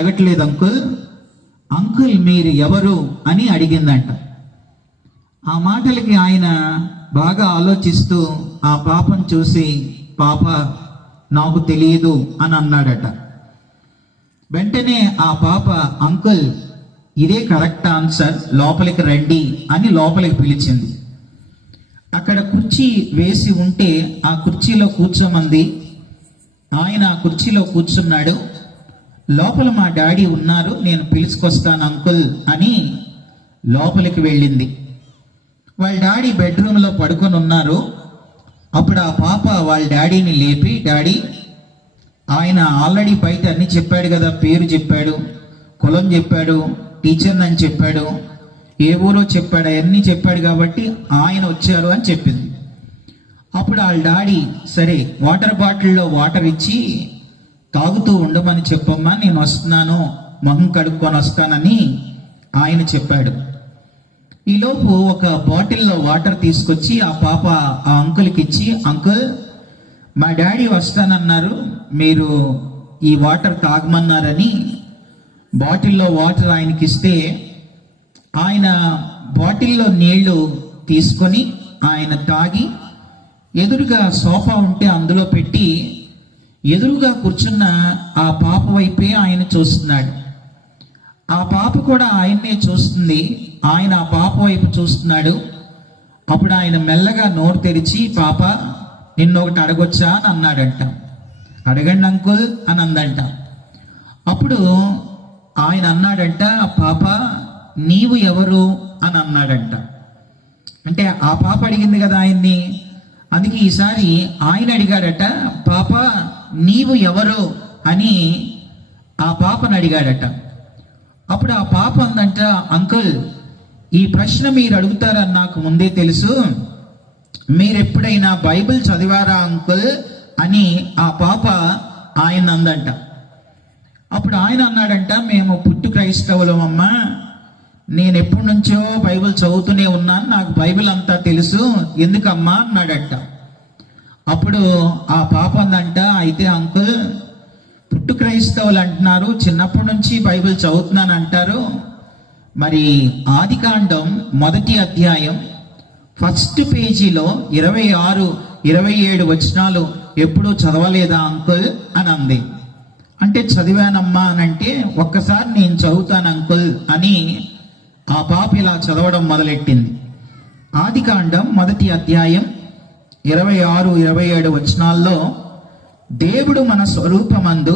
అడగట్లేదు uncle, uncle మీరు ఎవరు అని అడిగిందంట. ఆ మాటలకి ఆయన బాగా ఆలోచిస్తూ ఆ పాపను చూసి, పాప నాకు తెలియదు అని అన్నాడట. వెంటనే ఆ పాప, అంకుల్ ఇదే కరెక్ట్ ఆన్సర్, లోపలికి రండి అని లోపలికి పిలిచింది. అక్కడ కుర్చీ వేసి ఉంటే ఆ కుర్చీలో కూర్చోమంది. ఆయన ఆ కుర్చీలో కూర్చున్నాడు. లోపల మా డాడీ ఉన్నారు, నేను పిలుచుకొస్తాను అంకుల్ అని లోపలికి వెళ్ళింది. వాళ్ళ డాడీ బెడ్రూమ్లో పడుకొని ఉన్నారు. అప్పుడు ఆ పాప వాళ్ళ డాడీని లేపి, డాడీ ఆయన ఆల్రెడీ బయట అన్ని చెప్పాడు కదా, పేరు చెప్పాడు, కులం చెప్పాడు, టీచర్ అని చెప్పాడు, ఏ ఊరో చెప్పాడు, అవన్నీ చెప్పాడు కాబట్టి ఆయన వచ్చారు అని చెప్పింది. అప్పుడు వాళ్ళ డాడీ, సరే వాటర్ బాటిల్లో వాటర్ ఇచ్చి తాగుతూ ఉండమని చెప్పమ్మా, నేను వస్తున్నాను, మొహం కడుక్కొని వస్తానని ఆయన చెప్పాడు. ఈలోపు ఒక బాటిల్లో వాటర్ తీసుకొచ్చి ఆ పాప ఆ అంకుల్కి ఇచ్చి, అంకుల్ మా డాడీ వస్తానన్నారు, మీరు ఈ వాటర్ తాగమన్నారని బాటిల్లో వాటర్ ఆయనకి ఇస్తే ఆయన బాటిల్లో నీళ్లు తీసుకొని ఆయన తాగి ఎదురుగా సోఫా ఉంటే అందులో పెట్టి ఎదురుగా కూర్చున్న ఆ పాప వైపే ఆయన చూస్తున్నాడు. ఆ పాప కూడా ఆయన్నే చూస్తుంది, ఆయన ఆ పాప వైపు చూస్తున్నాడు. అప్పుడు ఆయన మెల్లగా నోరు తెరిచి, పాప నిన్నొకటి అడగొచ్చా అని అన్నాడంట. అడగండి అంకుల్ అని అందంట. అప్పుడు ఆయన అన్నాడంట, పాప నీవు ఎవరు అని అన్నాడంట. అంటే ఆ పాప అడిగింది కదా ఆయన్ని, అందుకే ఈసారి ఆయన అడిగాడట, పాప నీవు ఎవరు అని ఆ పాపను అడిగాడట. అప్పుడు ఆ పాప అందంట, అంకుల్ ఈ ప్రశ్న మీరు అడుగుతారని నాకు ముందే తెలుసు, మీరు ఎప్పుడైనా బైబిల్ చదివారా అంకుల్ అని ఆ పాప ఆయన అందంట. అప్పుడు ఆయన అన్నాడంట, మేము పుట్టు క్రైస్తవులమమ్మా, నేను ఎప్పటి నుంచో బైబిల్ చదువుతూనే ఉన్నాను, నాకు బైబిల్ అంతా తెలుసు, ఎందుకమ్మా అన్నాడంట. అప్పుడు ఆ పాప అందంట, అయితే అంకుల్ పుట్టు క్రైస్తవులు అంటున్నారు, చిన్నప్పటి నుంచి బైబిల్ చదువుతున్నాను అంటారు, మరి ఆదికాండం 1వ అధ్యాయం 1st పేజీలో 26, 27 వచనాలు ఎప్పుడూ చదవలేదా అంకుల్ అని అంది. అంటే చదివానమ్మా అని అంటే, ఒక్కసారి నేను చదువుతాను అంకుల్ అని ఆ పాప ఇలా చదవడం మొదలెట్టింది. ఆదికాండం 1వ అధ్యాయం 26, 27 వచనాల్లో, దేవుడు మన స్వరూపమందు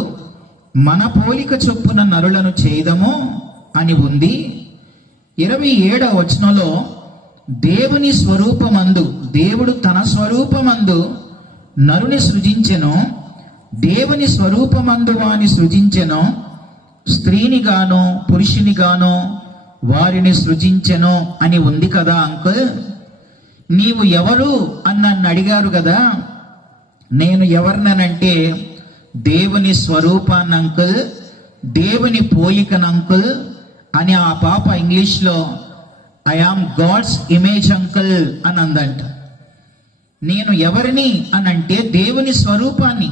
మన పోలిక చొప్పున నరులను చేయదము అని ఉంది. 27వ వచనంలో, దేవుని స్వరూపమందు, దేవుడు తన స్వరూపమందు నరుని సృజించెను, దేవుని స్వరూపమందు వాని సృజించెను, స్త్రీని గాను పురుషుని గాను వారిని సృజించెను అని ఉంది కదా అంకుల్, నీవు ఎవరు అని నన్ను అడిగారు కదా, నేను ఎవరినంటే దేవుని స్వరూపాన్ని అంకుల్, దేవుని పోలికను అంకుల్ అని ఆ పాప ఇంగ్లీష్లో I am God's image uncle అని అందంట. నేను ఎవరిని అనంటే దేవుని స్వరూపాన్ని,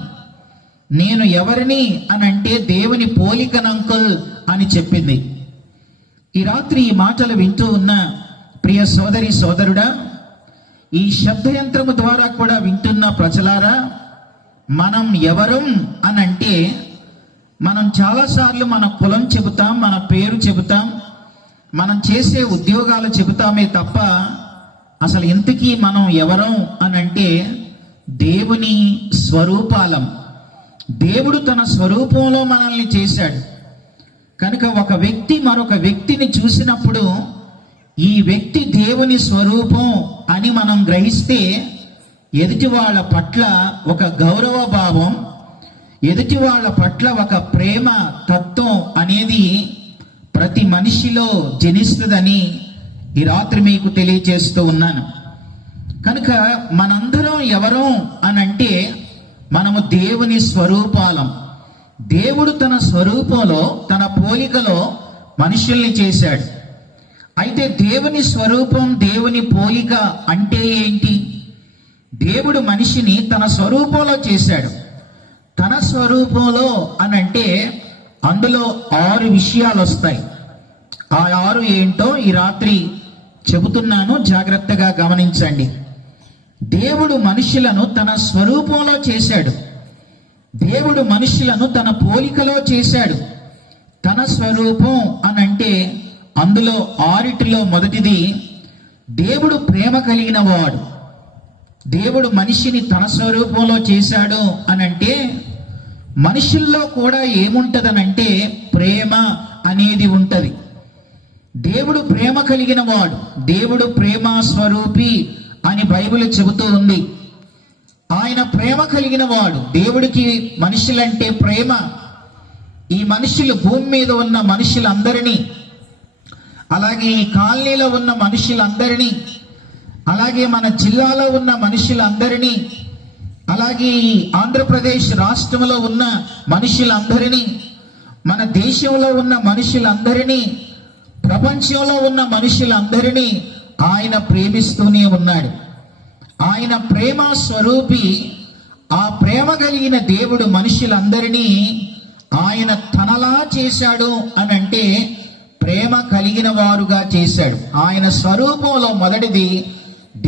నేను ఎవరిని అనంటే దేవుని పోలికను అంకుల్ అని చెప్పింది. ఈ రాత్రి ఈ మాటలు వింటూ ఉన్న ప్రియ సోదరి సోదరుడా, ఈ శబ్దయంత్రము ద్వారా కూడా వింటున్న ప్రజలారా, మనం ఎవరం అనంటే, మనం చాలాసార్లు మన కులం చెబుతాం, మన పేరు చెబుతాం, మనం చేసే ఉద్యోగాలు చెబుతామే తప్ప అసలు ఇంతకీ మనం ఎవరం అనంటే దేవుని స్వరూపాలం. దేవుడు తన స్వరూపంలో మనల్ని చేశాడు కనుక ఒక వ్యక్తి మరొక వ్యక్తిని చూసినప్పుడు ఈ వ్యక్తి దేవుని స్వరూపం అని మనం గ్రహిస్తే ఎదుటి వాళ్ళ పట్ల ఒక గౌరవ భావం, ఎదుటి వాళ్ళ పట్ల ఒక ప్రేమ తత్వం అనేది ప్రతి మనిషిలో జనిస్తుందని ఈ రాత్రి మీకు తెలియజేస్తూ ఉన్నాను. కనుక మనందరం ఎవరం అనంటే మనము దేవుని స్వరూపాలం. దేవుడు తన స్వరూపంలో, తన పోలికలో మనుషుల్ని చేశాడు. అయితే దేవుని స్వరూపం, దేవుని పోలిక అంటే ఏంటి? దేవుడు మనిషిని తన స్వరూపంలో చేశాడు. తన స్వరూపంలో అనంటే అందులో 6 విషయాలు వస్తాయి. ఆ 6 ఏంటో ఈ రాత్రి చెబుతున్నాను, జాగ్రత్తగా గమనించండి. దేవుడు మనుషులను తన స్వరూపంలో చేశాడు. దేవుడు మనుషులను తన పోలికలో చేశాడు. తన స్వరూపం అనంటే అందులో 6 మొదటిది దేవుడు ప్రేమ కలిగిన వాడు. దేవుడు మనిషిని తన స్వరూపంలో చేశాడు అనంటే మనుషుల్లో కూడా ఏముంటదనంటే ప్రేమ అనేది ఉంటది. దేవుడు ప్రేమ కలిగిన వాడు, దేవుడు ప్రేమ స్వరూపి అని బైబిల్ చెబుతూ ఉంది. ఆయన ప్రేమ కలిగిన వాడు. దేవుడికి మనుషులంటే ప్రేమ. ఈ మనుషులు, భూమి మీద ఉన్న మనుషులందరినీ, అలాగే ఈ కాలనీలో ఉన్న మనుషులందరినీ, అలాగే మన జిల్లాలో ఉన్న మనుషులందరినీ, అలాగే ఈ ఆంధ్రప్రదేశ్ రాష్ట్రంలో ఉన్న మనుషులందరినీ, మన దేశంలో ఉన్న మనుషులందరినీ, ప్రపంచంలో ఉన్న మనుషులందరినీ ఆయన ప్రేమిస్తూనే ఉన్నాడు. ఆయన ప్రేమ స్వరూపి. ఆ ప్రేమ కలిగిన దేవుడు మనుషులందరినీ ఆయన తనలా చేశాడు అనంటే ప్రేమ కలిగిన వారుగా చేశాడు. ఆయన స్వరూపంలో మొదటిది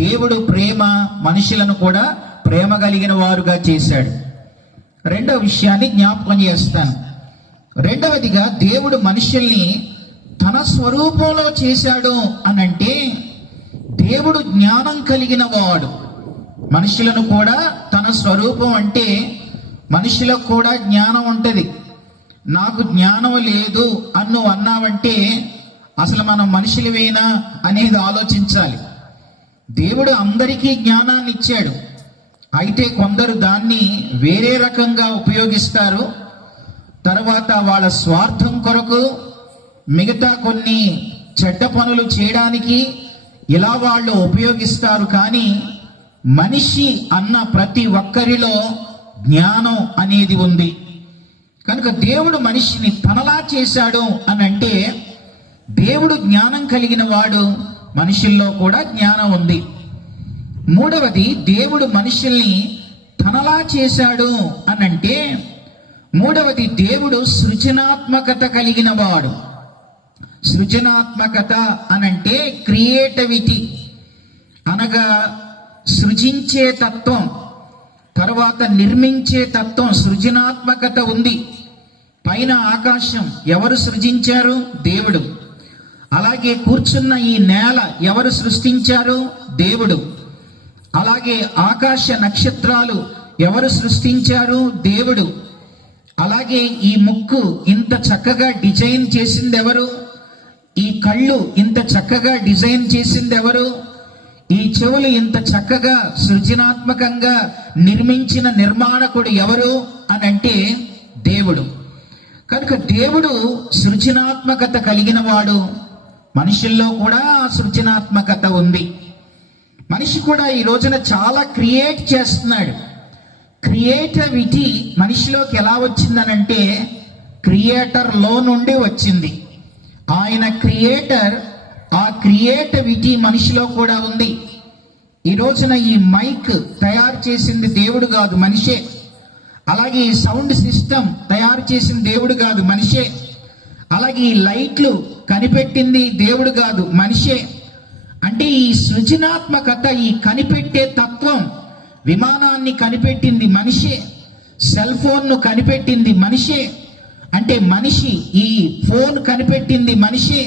దేవుడు ప్రేమ, మనుషులను కూడా ప్రేమ కలిగిన వారుగా చేశాడు. రెండవ విషయాన్ని జ్ఞాపకం చేస్తాను. రెండవదిగా దేవుడు మనుషుల్ని తన స్వరూపంలో చేశాడు అనంటే దేవుడు జ్ఞానం కలిగిన వాడు. మనుషులను కూడా తన స్వరూపం అంటే మనుషులకు కూడా జ్ఞానం ఉంటది. నాకు జ్ఞానం లేదు అన్నావంటే అసలు మనం మనుషులవేనా అనేది ఆలోచించాలి. దేవుడు అందరికీ జ్ఞానాన్ని ఇచ్చాడు. అయితే కొందరు దాన్ని వేరే రకంగా ఉపయోగిస్తారు. తర్వాత వాళ్ళ స్వార్థం కొరకు, మిగతా కొన్ని చెడ్డ పనులు చేయడానికి ఇలా వాళ్ళు ఉపయోగిస్తారు. కానీ మనిషి అన్న ప్రతి ఒక్కరిలో జ్ఞానం అనేది ఉంది. కనుక దేవుడు మనిషిని తనలా చేశాడు అనంటే దేవుడు జ్ఞానం కలిగిన వాడు, మనుషుల్లో కూడా జ్ఞానం ఉంది. మూడవది, దేవుడు మనుషుల్ని తనలా చేశాడు అనంటే మూడవది, దేవుడు సృజనాత్మకత కలిగిన వాడు. సృజనాత్మకత అనంటే క్రియేటివిటీ, అనగా సృజించే తత్వం, తర్వాత నిర్మించే తత్వం, సృజనాత్మకత ఉంది. పైన ఆకాశం ఎవరు సృజించారు? దేవుడు. అలాగే కూర్చున్న ఈ నేల ఎవరు సృష్టించారు? దేవుడు. అలాగే ఆకాశ నక్షత్రాలు ఎవరు సృష్టించారు? దేవుడు. అలాగే ఈ ముక్కు ఇంత చక్కగా డిజైన్ చేసింది ఎవరు? ఈ కళ్ళు ఇంత చక్కగా డిజైన్ చేసింది ఎవరు? ఈ చెవులు ఇంత చక్కగా సృజనాత్మకంగా నిర్మించిన నిర్మాణకుడు ఎవరు అనంటే దేవుడు. కనుక దేవుడు సృజనాత్మకత కలిగిన వాడు. మనుషుల్లో కూడా సృజనాత్మకత ఉంది. మనిషి కూడా ఈ రోజున చాలా క్రియేట్ చేస్తున్నాడు. క్రియేటివిటీ మనిషిలోకి ఎలా వచ్చిందనంటే క్రియేటర్ లో నుండి వచ్చింది. ఆయన క్రియేటర్. ఆ క్రియేటివిటీ మనిషిలో కూడా ఉంది. ఈ రోజున ఈ మైక్ తయారు చేసింది దేవుడు కాదు, మనిషే. అలాగే ఈ సౌండ్ సిస్టమ్ తయారు చేసింది దేవుడు కాదు, మనిషే. అలాగే ఈ లైట్లు కనిపెట్టింది దేవుడు కాదు, మనిషే. అంటే ఈ సృజనాత్మకత, ఈ కనిపెట్టే తత్వం, విమానాన్ని కనిపెట్టింది మనిషే, సెల్ ఫోన్ను కనిపెట్టింది మనిషే. అంటే మనిషి. ఈ ఫోన్ కనిపెట్టింది మనిషే.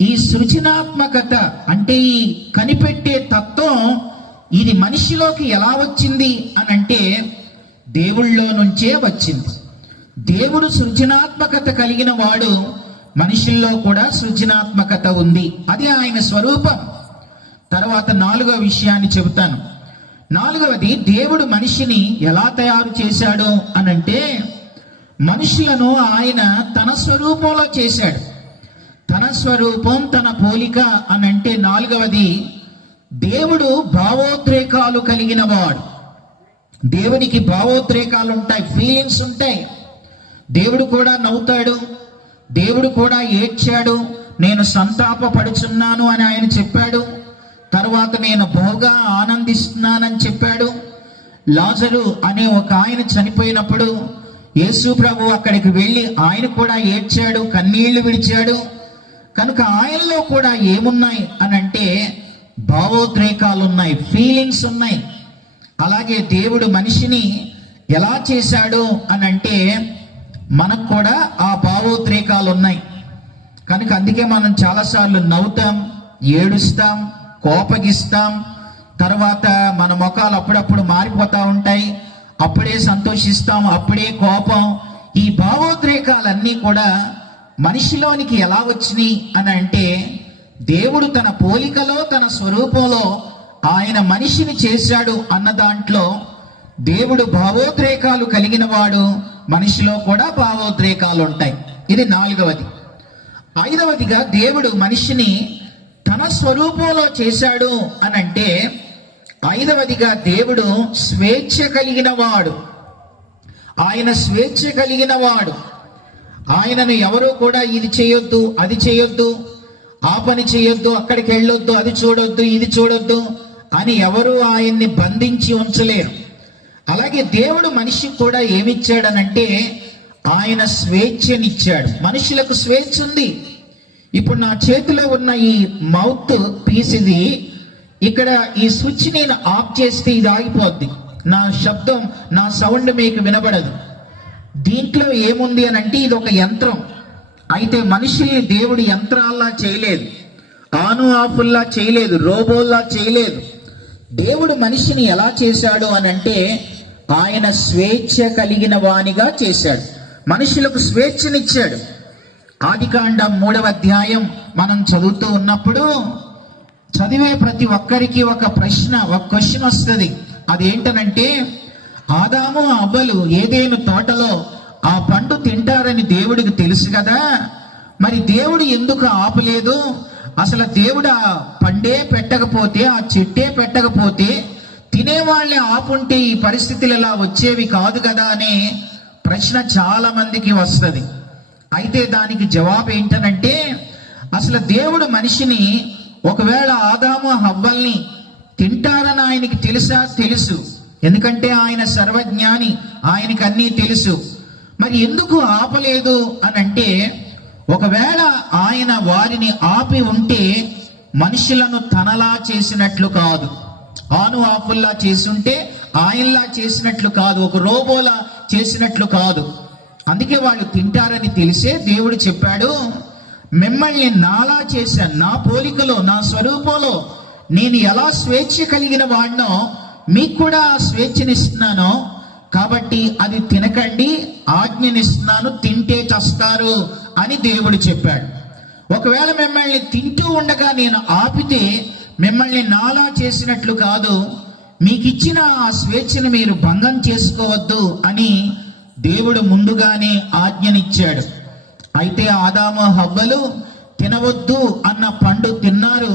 ఈ సృజనాత్మకత అంటే ఈ కనిపెట్టే తత్వం ఇది మనిషిలోకి ఎలా వచ్చింది అనంటే దేవుళ్ళో నుంచే వచ్చింది. దేవుడు సృజనాత్మకత కలిగిన వాడు. మనుషుల్లో కూడా సృజనాత్మకత ఉంది. అది ఆయన స్వరూపం. తర్వాత 4వ విషయాన్ని చెబుతాను. 4వది, దేవుడు మనిషిని ఎలా తయారు చేశాడు అనంటే మనుషులను ఆయన తన స్వరూపంలో చేశాడు. తన స్వరూపం, తన పోలిక అనంటే 4వది, దేవుడు భావోద్రేకాలు కలిగిన వాడు. దేవునికి భావోద్రేకాలు ఉంటాయి, ఫీలింగ్స్ ఉంటాయి. దేవుడు కూడా నవ్వుతాడు, దేవుడు కూడా ఏడ్చాడు. నేను సంతాపపడుచున్నాను అని ఆయన చెప్పాడు. తర్వాత నేను బహుగా ఆనందిస్తున్నానని చెప్పాడు. లాజరు అనే ఒక ఆయన చనిపోయినప్పుడు యేసు ప్రభు అక్కడికి వెళ్ళి ఆయన కూడా ఏడ్చాడు, కన్నీళ్లు విడిచాడు. కనుక ఆయనలో కూడా ఏమున్నాయి అని అంటే భావోద్రేకాలు ఉన్నాయి, ఫీలింగ్స్ ఉన్నాయి. అలాగే దేవుడు మనిషిని ఎలా చేశాడు అని అంటే మనకు కూడా ఆ భావోద్రేకాలు ఉన్నాయి. కనుక అందుకే మనం చాలాసార్లు నవ్వుతాం, ఏడుస్తాం, కోపగిస్తాం. తర్వాత మన ముఖాలు అప్పుడప్పుడు మారిపోతూ ఉంటాయి. అప్పుడే సంతోషిస్తాం, అప్పుడే కోపం. ఈ భావోద్రేకాలన్నీ కూడా మనిషిలోనికి ఎలా వచ్చినాయి అని అంటే దేవుడు తన పోలికలో తన స్వరూపంలో ఆయన మనిషిని చేశాడు అన్న దాంట్లో దేవుడు భావోద్రేకాలు కలిగిన వాడు. మనిషిలో కూడా భావోద్రేకాలు ఉంటాయి. ఇది 4వది. 5వదిగా దేవుడు మనిషిని తన స్వరూపంలో చేశాడు అని అంటే 5వదిగా దేవుడు స్వేచ్ఛ కలిగిన వాడు. ఆయన స్వేచ్ఛ కలిగిన వాడు. ఆయనను ఎవరూ కూడా ఇది చేయొద్దు, అది చేయొద్దు, ఆ పని చేయొద్దు, అక్కడికి వెళ్ళొద్దు, అది చూడొద్దు, ఇది చూడొద్దు అని ఎవరు ఆయన్ని బంధించి ఉంచలేరు. అలాగే దేవుడు మనిషికి కూడా ఏమిచ్చాడనంటే ఆయన స్వేచ్ఛనిచ్చాడు. మనుషులకు స్వేచ్ఛ ఉంది. ఇప్పుడు నా చేతిలో ఉన్న ఈ మౌత్ పీస్ ఇది, ఇక్కడ ఈ స్విచ్ నేను ఆఫ్ చేస్తే ఇది ఆగిపోద్ది. నా శబ్దం, నా సౌండ్ మీకు వినబడదు. దీంట్లో ఏముంది అని అంటే ఇది ఒక యంత్రం. అయితే మనుషుల్ని దేవుడు యంత్రాల్లా చేయలేదు, ఆను ఆఫుల్లా చేయలేదు, రోబోల్లా చేయలేదు. దేవుడు మనిషిని ఎలా చేశాడు అని అంటే ఆయన స్వేచ్ఛ కలిగిన వానిగా చేశాడు. మనుషులకు స్వేచ్ఛనిచ్చాడు. ఆదికాండం 3వ అధ్యాయం మనం చదువుతూ ఉన్నప్పుడు చదివే ప్రతి ఒక్కరికి ఒక క్వశ్చన్ వస్తుంది. అదేంటనంటే ఆదాము అవ్వలు ఏదేను తోటలో ఆ పండు తింటారని దేవుడికి తెలుసు కదా, మరి దేవుడు ఎందుకు ఆపలేదు? అసలు దేవుడు ఆ పండే పెట్టకపోతే, ఆ చెట్టే పెట్టకపోతే తినేవాళ్ళే ఆపుంటే ఈ పరిస్థితులు ఇలా వచ్చేవి కాదు కదా అనే ప్రశ్న చాలా మందికి వస్తుంది. అయితే దానికి జవాబు ఏంటనంటే అసలు దేవుడు మనిషిని ఒకవేళ ఆదాము హవ్వల్ని తింటారని ఆయనకి తెలుసు. ఎందుకంటే ఆయన సర్వజ్ఞాని, ఆయనకి అన్నీ తెలుసు. మరి ఎందుకు ఆపలేదు అని అంటే ఒకవేళ ఆయన వారిని ఆపి ఉంటే మనుషులను తనలా చేసినట్లు కాదు, ఆను ఆపుల్లా చేసుంటే ఆయనలా చేసినట్లు కాదు, ఒక రోబోలా చేసినట్లు కాదు. అందుకే వాళ్ళు తింటారని తెలిసే దేవుడు చెప్పాడు, మిమ్మల్ని నాలా చేశాను, నా పోలికలో, నా స్వరూపంలో నేను ఎలా స్వేచ్ఛ కలిగిన వాడినో మీకు కూడా ఆ స్వేచ్ఛనిస్తున్నాను. కాబట్టి అది తినకండి, ఆజ్ఞనిస్తున్నాను, తింటే చస్తారు అని దేవుడు చెప్పాడు. ఒకవేళ మిమ్మల్ని తింటూ ఉండగా నేను ఆపితే మిమ్మల్ని నాలా చేసినట్లు కాదు, మీకు ఇచ్చిన ఆ స్వేచ్ఛను మీరు భంగం చేసుకోవద్దు అని దేవుడు ముందుగానే ఆజ్ఞనిచ్చాడు. అయితే ఆదాము హవ్వలు తినవద్దు అన్న పండు తిన్నారు.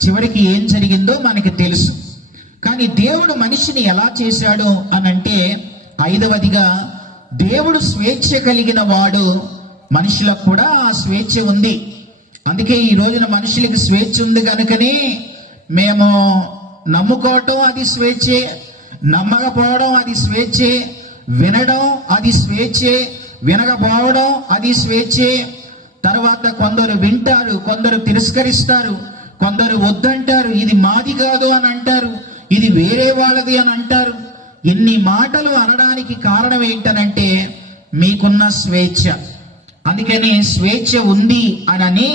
చివరికి ఏం జరిగిందో మనకి తెలుసు. కానీ దేవుడు మనిషిని ఎలా చేశాడు అనంటే 5వదిగా దేవుడు స్వేచ్ఛ కలిగిన వాడు. మనుషులకు కూడా ఆ స్వేచ్ఛ ఉంది. అందుకే ఈ రోజున మనుషులకి స్వేచ్ఛ ఉంది కనుకనే మేము నమ్ముకోవటం అది స్వేచ్ఛే, నమ్మకపోవడం అది స్వేచ్ఛే, వినడం అది స్వేచ్ఛే, వినకపోవడం అది స్వేచ్ఛే. తర్వాత కొందరు వింటారు, కొందరు తిరస్కరిస్తారు, కొందరు వద్దంటారు, ఇది మాది కాదు అని అంటారు, ఇది వేరే వాళ్ళది అని అంటారు. ఇన్ని మాటలు అనడానికి కారణం ఏంటనంటే మీకున్న స్వేచ్ఛ. అందుకని స్వేచ్ఛ ఉంది అని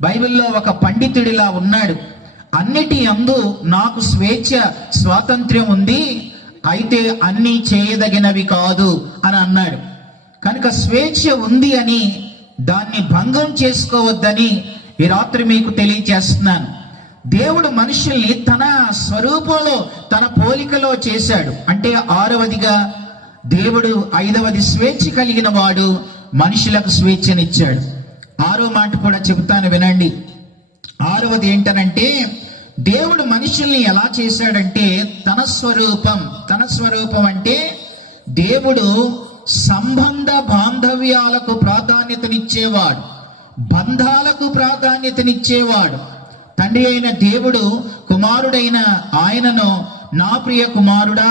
బైబిల్లో ఒక పండితుడిలా ఉన్నాడు. అన్నిటి యందు నాకు స్వాతంత్ర్యం ఉంది, అయితే అన్నీ చేయదగినవి కాదు అని అన్నాడు. కనుక స్వేచ్ఛ ఉంది అని దాన్ని భంగం చేసుకోవద్దని ఈ రాత్రి మీకు తెలియచేస్తున్నాను. దేవుడు మనుషుల్ని తన స్వరూపంలో, తన పోలికలో చేశాడు. అంటే 6వదిగా దేవుడు 5వది స్వేచ్ఛ కలిగిన వాడు, మనుషులకు స్వేచ్ఛనిచ్చాడు. 6వ మాట కూడా చెబుతాను వినండి. 6వది ఏంటనంటే దేవుడు మనుషుల్ని ఎలా చేశాడంటే తన స్వరూపం అంటే దేవుడు సంబంధ బాంధవ్యాలకు ప్రాధాన్యతనిచ్చేవాడు, బంధాలకు ప్రాధాన్యతనిచ్చేవాడు. తండ్రి అయిన దేవుడు కుమారుడైన ఆయనను నా ప్రియ కుమారుడా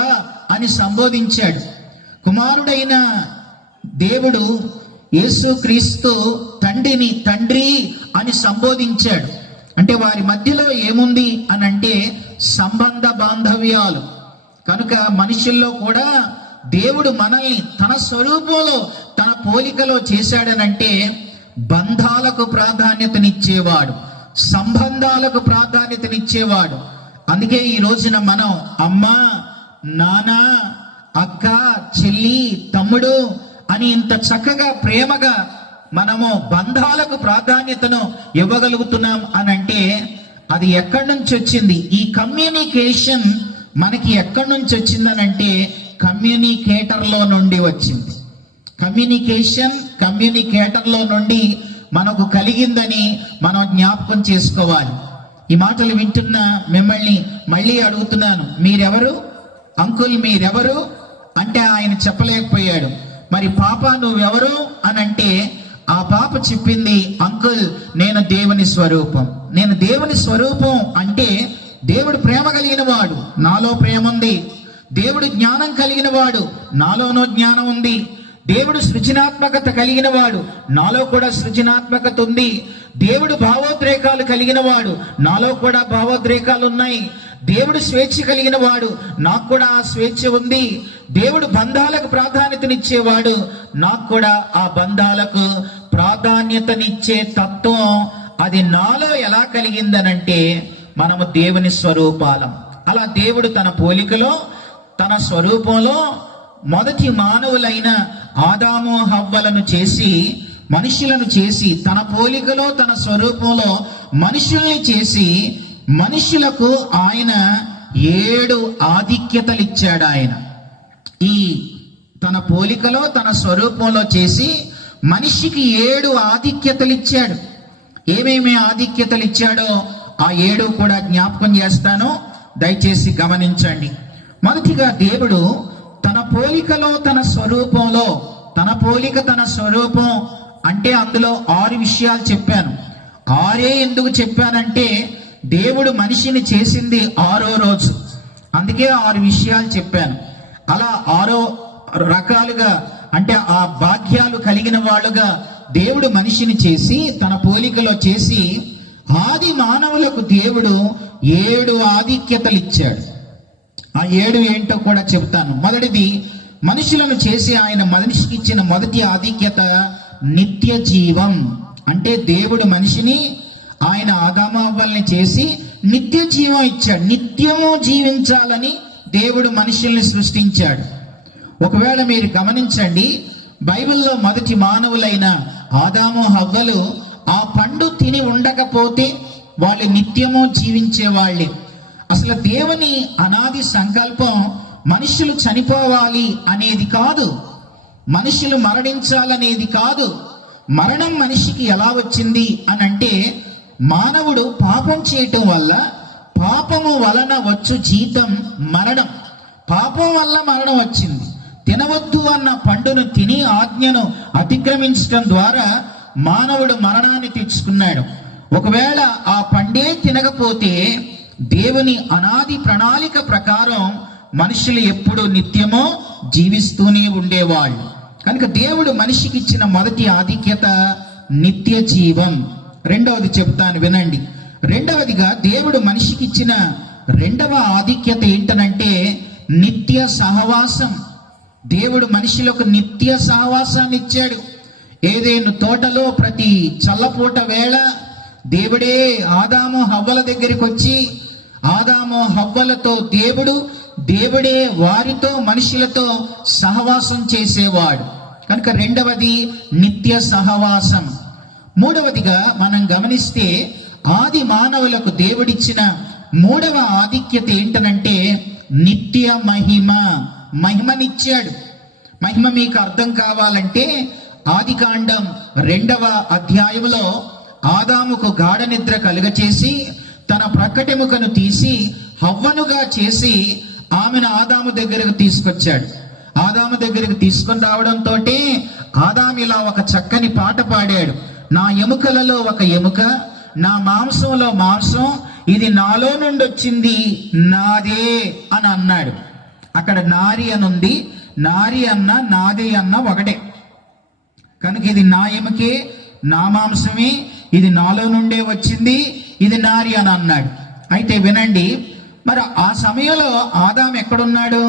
అని సంబోధించాడు. కుమారుడైన దేవుడు యేసుక్రీస్తు తండ్రి అని సంబోధించాడు. అంటే వారి మధ్యలో ఏముంది అని అంటే సంబంధ బాంధవ్యాలు. కనుక మనుషుల్లో కూడా దేవుడు మనల్ని తన స్వరూపంలో తన పోలికలో చేశాడనంటే బంధాలకు ప్రాధాన్యతనిచ్చేవాడు, సంబంధాలకు ప్రాధాన్యతనిచ్చేవాడు. అందుకే ఈ రోజున మనం అమ్మ, నాన్న, అక్క, చెల్లి, తమ్ముడు అని ఇంత చక్కగా ప్రేమగా మనము బంధాలకు ప్రాధాన్యతను ఇవ్వగలుగుతున్నాం అని అంటే అది ఎక్కడి నుంచి వచ్చింది? ఈ కమ్యూనికేషన్ మనకి ఎక్కడి నుంచి వచ్చిందనంటే కమ్యూనికేటర్లో నుండి వచ్చింది. కమ్యూనికేటర్లో నుండి మనకు కలిగిందని మనం జ్ఞాపకం చేసుకోవాలి. ఈ మాటలు వింటున్న మిమ్మల్ని మళ్ళీ అడుగుతున్నాను, మీరెవరు? అంకుల్ మీరెవరు అంటే ఆయన చెప్పలేకపోయాడు. మరి పాప నువ్వెవరు అని అంటే ఆ పాప చెప్పింది, అంకుల్ నేను దేవుని స్వరూపం. నేను దేవుని స్వరూపం అంటే దేవుడు ప్రేమ కలిగిన వాడు, నాలో ప్రేమ ఉంది. దేవుడు జ్ఞానం కలిగిన వాడు, నాలోనో జ్ఞానం ఉంది. దేవుడు సృజనాత్మకత కలిగిన వాడు, నాలో కూడా సృజనాత్మకత ఉంది. దేవుడు భావోద్రేకాలు కలిగిన వాడు, నాలో కూడా భావోద్రేకాలు ఉన్నాయి. దేవుడు స్వేచ్ఛ కలిగిన వాడు, నాకు కూడా ఆ స్వేచ్ఛ ఉంది. దేవుడు బంధాలకు ప్రాధాన్యతనిచ్చేవాడు, నాకు కూడా ఆ బంధాలకు ప్రాధాన్యతనిచ్చే తత్వం అది నాలో ఎలా కలిగిందనంటే మనము దేవుని స్వరూపాలం. అలా దేవుడు తన పోలికలో తన స్వరూపంలో మొదటి మానవులైన ఆదాము హవ్వలను చేసి, మనుషులను చేసి, తన పోలికలో తన స్వరూపంలో మనుషుల్ని చేసి, మనుషులకు ఆయన 7 ఆధిక్యతలు ఇచ్చాడు. ఆయన ఈ తన పోలికలో తన స్వరూపంలో చేసి మనిషికి 7 ఆధిక్యతలు ఇచ్చాడు. ఏమేమి ఆధిక్యతలు ఇచ్చాడో ఆ 7 కూడా జ్ఞాపకం చేస్తాను, దయచేసి గమనించండి. మొదటిగా దేవుడు తన పోలికలో తన స్వరూపంలో, తన పోలిక తన స్వరూపం అంటే అందులో 6 విషయాలు చెప్పాను. 6 ఎందుకు చెప్పానంటే దేవుడు మనిషిని చేసింది 6వ రోజు, అందుకే 6 విషయాలు చెప్పాను. అలా 6 రకాలుగా అంటే ఆ భాగ్యాలు కలిగిన వాళ్ళుగా దేవుడు మనిషిని చేసి తన పోలికలో చేసి ఆది మానవులకు దేవుడు 7 ఆధిక్యతలు ఇచ్చాడు. ఆ 7 ఏంటో కూడా చెప్తాను. మొదటిది, మనుషులను చేసి ఆయన మనిషికి ఇచ్చిన మొదటి ఆధిక్యత నిత్య జీవం. అంటే దేవుడు మనిషిని, ఆయన ఆదాము హవ్వల్ని చేసి నిత్య జీవం ఇచ్చాడు. నిత్యము జీవించాలని దేవుడు మనుషుల్ని సృష్టించాడు. ఒకవేళ మీరు గమనించండి, బైబిల్లో మొదటి మానవులైన ఆదాము హవ్వలు ఆ పండు తిని ఉండకపోతే వాళ్ళు నిత్యము జీవించే వాళ్ళే. అసలు దేవుని అనాది సంకల్పం మనుషులు చనిపోవాలి అనేది కాదు, మనుషులు మరణించాలనేది కాదు. మరణం మనిషికి ఎలా వచ్చింది అని అంటే మానవుడు పాపం చేయటం వల్ల, పాపము వలన వచ్చు జీతం మరణం. పాపం వల్ల మరణం వచ్చింది. తినవద్దు అన్న పండును తిని ఆజ్ఞను అతిక్రమించడం ద్వారా మానవుడు మరణాన్ని తెచ్చుకున్నాడు. ఒకవేళ ఆ పండే తినకపోతే దేవుని అనాది ప్రణాళిక ప్రకారం మనుషులు ఎప్పుడు నిత్యమో జీవిస్తూనే ఉండేవాళ్ళు. కనుక దేవుడు మనిషికి ఇచ్చిన మొదటి ఆధిక్యత నిత్య జీవం. రెండవది చెప్తాను వినండి. రెండవదిగా దేవుడు మనిషికి ఇచ్చిన 2వ ఆధిక్యత ఏంటనంటే నిత్య సహవాసం. దేవుడు మనిషిలకు నిత్య సహవాసాన్ని ఇచ్చాడు. ఏదేను తోటలో ప్రతి చల్లపూట వేళ దేవుడే ఆదాము హవ్వల దగ్గరికి వచ్చి ఆదాము హవ్వలతో దేవుడే వారితో మనుషులతో సహవాసం చేసేవాడు. కనుక రెండవది నిత్య సహవాసం. మూడవదిగా మనం గమనిస్తే ఆది మానవులకు దేవుడిచ్చిన 3వ ఆధిక్యత ఏంటనంటే నిత్య మహిమనిచ్చాడు. మహిమ మీకు అర్థం కావాలంటే ఆదికాండం 2వ అధ్యాయంలో ఆదాముకు గాఢ నిద్ర కలుగచేసి తన ప్రక్కటెముకను తీసి హవ్వనుగా చేసి ఆమెను ఆదాము దగ్గరకు తీసుకొచ్చాడు. ఆదాము దగ్గరకు తీసుకొని రావడంతో ఆదాము ఇలా ఒక చక్కని పాట పాడాడు. నా ఎముకలలో ఒక ఎముక, నా మాంసంలో మాంసం, ఇది నాలో నుండి వచ్చింది, నాదే అని అన్నాడు. అక్కడ నారి అని ఉంది. నారి అన్న నాదే అన్న ఒకటే. కనుక ఇది నా ఎముకే, నా మాంసమే, ఇది నాలో నుండే వచ్చింది, ఇది నారి అని అన్నాడు. అయితే వినండి, మరి ఆ సమయంలో ఆదాము ఎక్కడున్నాడు?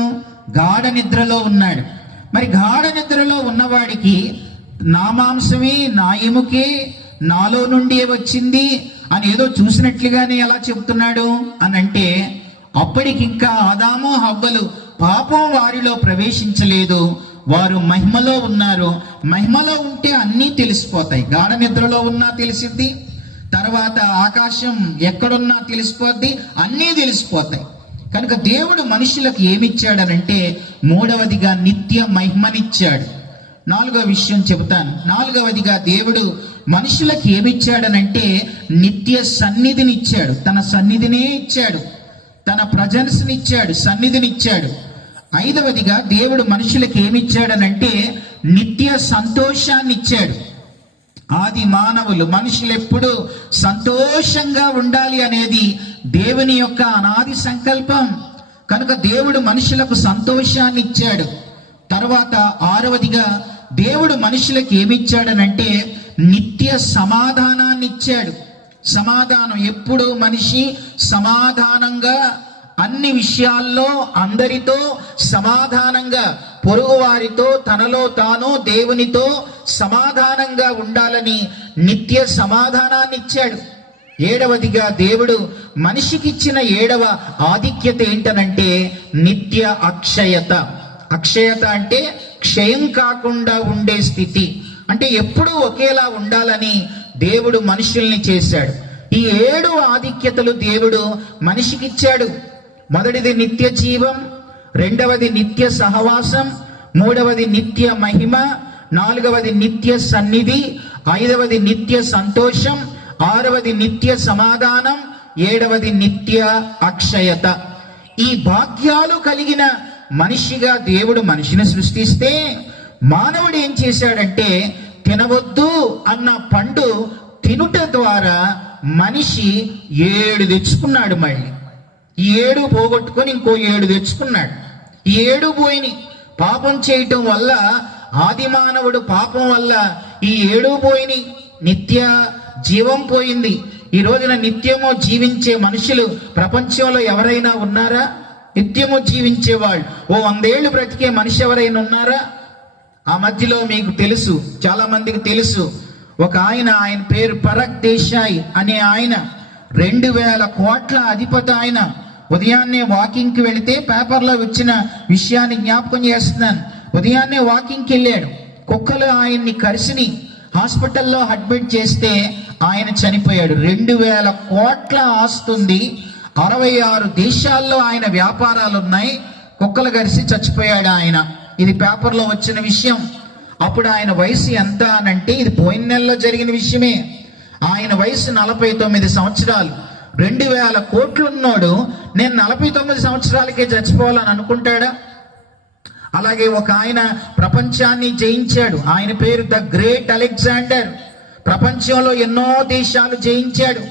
గాఢ నిద్రలో ఉన్నాడు. మరి గాఢ నిద్రలో ఉన్నవాడికి నా మాంసమే, నా ఎముకే, నాలో నుండి వచ్చింది అని ఏదో చూసినట్లుగానే ఎలా చెబుతున్నాడు అని అంటే, అప్పటికింకా ఆదాము హవ్వలు పాపం వారిలో ప్రవేశించలేదు, వారు మహిమలో ఉన్నారు. మహిమలో ఉంటే అన్నీ తెలిసిపోతాయి. గాఢ నిద్రలో ఉన్నా తెలిసిద్ది, తర్వాత ఆకాశం ఎక్కడున్నా తెలిసిపోద్ది, అన్నీ తెలిసిపోతాయి. కనుక దేవుడు మనుషులకు ఏమిచ్చాడనంటే, మూడవదిగా నిత్య మహిమనిచ్చాడు. నాలుగవ విషయం చెబుతాను. నాలుగవదిగా దేవుడు మనుషులకు ఏమిచ్చాడనంటే, నిత్య సన్నిధినిచ్చాడు. తన సన్నిధినే ఇచ్చాడు, తన ప్రజెన్స్ని ఇచ్చాడు, సన్నిధిని ఇచ్చాడు. ఐదవదిగా దేవుడు మనుషులకు ఏమిచ్చాడనంటే, నిత్య సంతోషాన్ని ఇచ్చాడు. ఆది మానవులు, మనుషులు ఎప్పుడు సంతోషంగా ఉండాలి అనేది దేవుని యొక్క అనాది సంకల్పం. కనుక దేవుడు మనుషులకు సంతోషాన్ని ఇచ్చాడు. తర్వాత ఆరవదిగా దేవుడు మనుషులకు ఏమిచ్చాడనంటే, నిత్య సమాధానాన్ని ఇచ్చాడు. సమాధానం, ఎప్పుడు మనిషి సమాధానంగా అన్ని విషయాల్లో అందరితో సమాధానంగా, పొరుగు వారితో, తనలో తాను, దేవునితో సమాధానంగా ఉండాలని నిత్య సమాధానాన్ని ఇచ్చాడు. ఏడవదిగా దేవుడు మనిషికి ఇచ్చిన ఏడవ ఆధిక్యత ఏంటనంటే, నిత్య అక్షయత. అక్షయత అంటే క్షయం కాకుండా ఉండే స్థితి, అంటే ఎప్పుడూ ఒకేలా ఉండాలని దేవుడు మనుషుల్ని చేశాడు. ఈ 7 ఆధిక్యతలు దేవుడు మనిషికిచ్చాడు. మొదటిది నిత్య జీవం, రెండవది నిత్య సహవాసం, మూడవది నిత్య మహిమ, నాలుగవది నిత్య సన్నిధి, ఐదవది నిత్య సంతోషం, ఆరవది నిత్య సమాధానం, ఏడవది నిత్య అక్షయత. ఈ భాగ్యాలు కలిగిన మనిషిగా దేవుడు మనిషిని సృష్టిస్తే, మానవుడు ఏం చేశాడంటే, తినవద్దు అన్న పండు తినుట ద్వారా మనిషి 7 తెచ్చుకున్నాడు. మళ్ళీ ఈ 7 పోగొట్టుకొని ఇంకో 7 తెచ్చుకున్నాడు. ఈ 7 పోయినాయి. పాపం చేయటం వల్ల, ఆది మానవుడు పాపం వల్ల ఈ 7 పోయినాయి. నిత్య జీవం పోయింది. ఈ రోజున నిత్యము జీవించే మనుషులు ప్రపంచంలో ఎవరైనా ఉన్నారా? నిత్యము జీవించేవాళ్ళు, ఓ 100 ఏళ్ళు బ్రతికే మనిషి ఎవరైనా ఉన్నారా? ఆ మధ్యలో మీకు తెలుసు, చాలా మందికి తెలుసు, ఒక ఆయన పేరు పరాగ్ దేశాయ్ అనే ఆయన, 2000 కోట్ల అధిపతి ఆయన. ఉదయాన్నే వాకింగ్కి వెళితే, పేపర్లో వచ్చిన విషయాన్ని జ్ఞాపకం చేస్తున్నాను. ఉదయాన్నే వాకింగ్కి వెళ్ళాడు, కుక్కలు ఆయన్ని కరిసిని హాస్పిటల్లో అడ్మిట్ చేస్తే ఆయన చనిపోయాడు. 2000 కోట్ల ఆస్తుంది, 66 దేశాల్లో ఆయన వ్యాపారాలు ఉన్నాయి. కుక్కలు కరిసి చచ్చిపోయాడు ఆయన. ఇది పేపర్లో వచ్చిన విషయం. అప్పుడు ఆయన వయసు ఎంత అనంటే, ఇది పోయిన నెలలో జరిగిన విషయమే. ఆయన వయసు 49 సంవత్సరాలు. 2000 కోట్లు ఉన్నోడు నేను 49 సంవత్సరాలకే చచ్చిపోవాలని అనుకుంటాడా? అలాగే ఒక ఆయన ప్రపంచాన్ని జయించాడు. ఆయన పేరు ద గ్రేట్ అలెగ్జాండర్. ప్రపంచంలో ఎన్నో దేశాలు జయించాడు.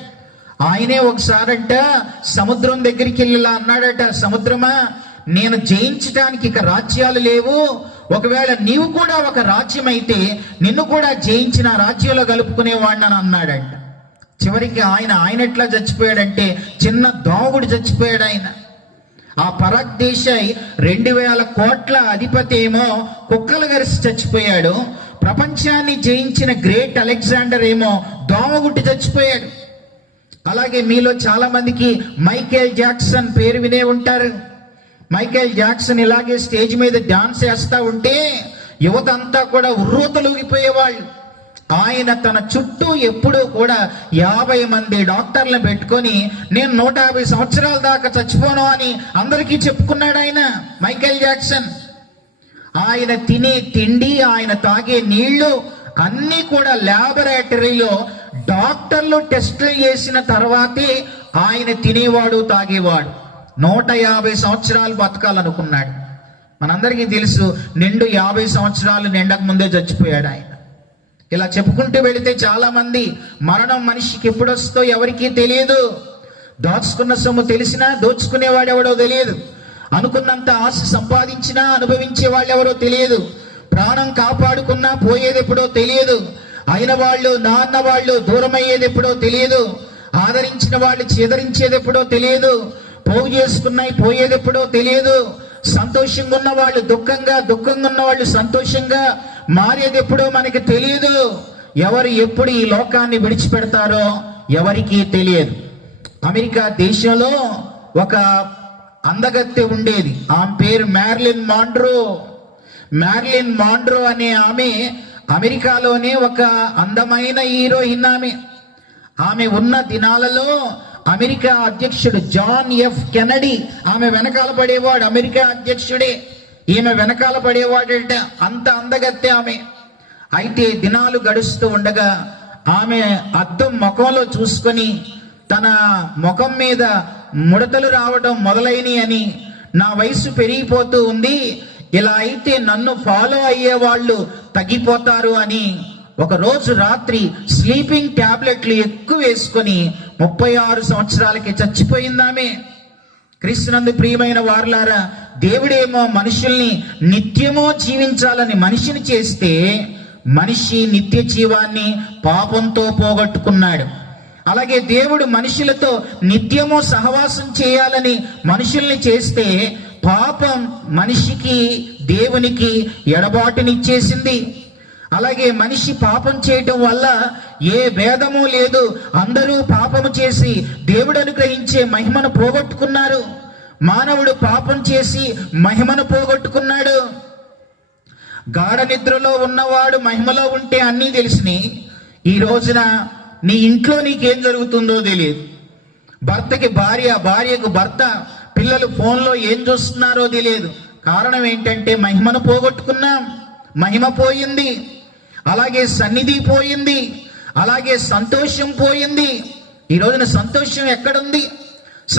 ఆయనే ఒకసారంట సముద్రం దగ్గరికి వెళ్ళి అన్నాడట, సముద్రమా, నేను జయించడానికి ఇక రాజ్యాలు లేవు, ఒకవేళ నీవు కూడా ఒక రాజ్యం అయితే నిన్ను కూడా జయించిన రాజ్యంలో కలుపుకునేవాడిని అని అన్నాడంట. చివరికి ఆయన ఎట్లా చచ్చిపోయాడంటే, చిన్న దోగుడు చచ్చిపోయాడు ఆయన. ఆ పరాగ్ దేశాయ్ 2000 కోట్ల అధిపతి ఏమో కుక్కలు గరిసి చచ్చిపోయాడు. ప్రపంచాన్ని జయించిన గ్రేట్ అలెగ్జాండర్ ఏమో దోమగుట్టి చచ్చిపోయాడు. అలాగే మీలో చాలా మందికి మైకేల్ జాక్సన్ పేరు వినే ఉంటారు. మైకేల్ జాక్సన్ ఇలాగే స్టేజ్ మీద డాన్స్ చేస్తా ఉంటే యువత అంతా కూడా ఉర్రూతలూగిపోయేవాళ్ళు. ఆయన తన చుట్టూ ఎప్పుడూ కూడా 50 మంది డాక్టర్లను పెట్టుకొని, నేను 150 సంవత్సరాల దాకా చచ్చిపోను అని అందరికీ చెప్పుకున్నాడు ఆయన, మైకేల్ జాక్సన్. ఆయన తినే తిండి, ఆయన తాగే నీళ్లు అన్నీ కూడా ల్యాబొరేటరీలో డాక్టర్లు టెస్టులు చేసిన తర్వాతే ఆయన తినేవాడు, తాగేవాడు. 150 సంవత్సరాలు బతకాలనుకున్నాడు. మనందరికీ తెలుసు, నిండు 50 సంవత్సరాలు నిండక ముందే చచ్చిపోయాడు ఆయన. ఇలా చెప్పుకుంటూ వెళితే చాలా మంది, మరణం మనిషికి ఎప్పుడు వస్తుందో ఎవరికీ తెలియదు. దాచుకున్న సొమ్ము తెలిసినా దోచుకునేవాడెవడో తెలియదు. అనుకున్నంత ఆశ సంపాదించినా అనుభవించే వాళ్ళెవరో తెలియదు. ప్రాణం కాపాడుకున్నా పోయేది ఎప్పుడో తెలియదు. అయిన వాళ్ళు నాన్న వాళ్ళు దూరం అయ్యేది ఎప్పుడో తెలియదు. ఆదరించిన వాళ్ళు చెదరించేది ఎప్పుడో తెలియదు. పోగు చేసుకున్నాయి పోయేది ఎప్పుడో తెలియదు. సంతోషంగా ఉన్న వాళ్ళు దుఃఖంగా ఉన్న వాళ్ళు సంతోషంగా మారేది ఎప్పుడో మనకి తెలియదు. ఎవరు ఎప్పుడు ఈ లోకాన్ని విడిచిపెడతారో ఎవరికీ తెలియదు. అమెరికా దేశంలో ఒక అందగత్తె ఉండేది. ఆమె పేరు మ్యారిలిన్ మాండ్రో అనే ఆమె అమెరికాలోనే ఒక అందమైన హీరోయిన్. ఆమె ఉన్న దినాలలో అమెరికా అధ్యక్షుడు జాన్ ఎఫ్ కెనడీ ఆమె వెనకాల పడేవాడు. అమెరికా అధ్యక్షుడే ఈమె వెనకాల పడేవాడట. అంత అందగత్తె ఆమె. అయితే దినాలు గడుస్తూ ఉండగా ఆమె అద్దం ముఖంలో చూసుకొని తన ముఖం మీద ముడతలు రావడం మొదలైనవి అని, నా వయసు పెరిగిపోతూ ఉంది, ఇలా అయితే నన్ను ఫాలో అయ్యే వాళ్ళు తగ్గిపోతారు అని ఒక రోజు రాత్రి స్లీపింగ్ టాబ్లెట్లు ఎక్కువ వేసుకొని 36 సంవత్సరాలకి చచ్చిపోయిందామే. క్రీస్తునందు ప్రియమైన వారలారా, దేవుడేమో మనుషుల్ని నిత్యమో జీవించాలని మనిషిని చేస్తే మనిషి నిత్య జీవాన్ని పాపంతో పోగొట్టుకున్నాడు. అలాగే దేవుడు మనుషులతో నిత్యము సహవాసం చేయాలని మనుషుల్ని చేస్తే పాపం మనిషికి దేవునికి ఎడబాటునిచ్చేసింది. అలాగే మనిషి పాపం చేయటం వల్ల ఏ భేదము లేదు. అందరూ పాపము చేసి దేవుడు అనుగ్రహించే మహిమను పోగొట్టుకున్నారు. మానవుడు పాపం చేసి మహిమను పోగొట్టుకున్నాడు. గాఢ నిద్రలో ఉన్నవాడు మహిమలో ఉంటే అన్నీ తెలిసినాయి. ఈ రోజున నీ ఇంట్లో నీకేం జరుగుతుందో తెలియదు. భర్తకి భార్య, భార్యకు భర్త, పిల్లలు ఫోన్లో ఏం చూస్తున్నారో తెలియదు. కారణం ఏంటంటే మహిమను పోగొట్టుకున్నాం. మహిమ పోయింది, అలాగే సన్నిధి పోయింది, అలాగే సంతోషం పోయింది. ఈ రోజున సంతోషం ఎక్కడుంది?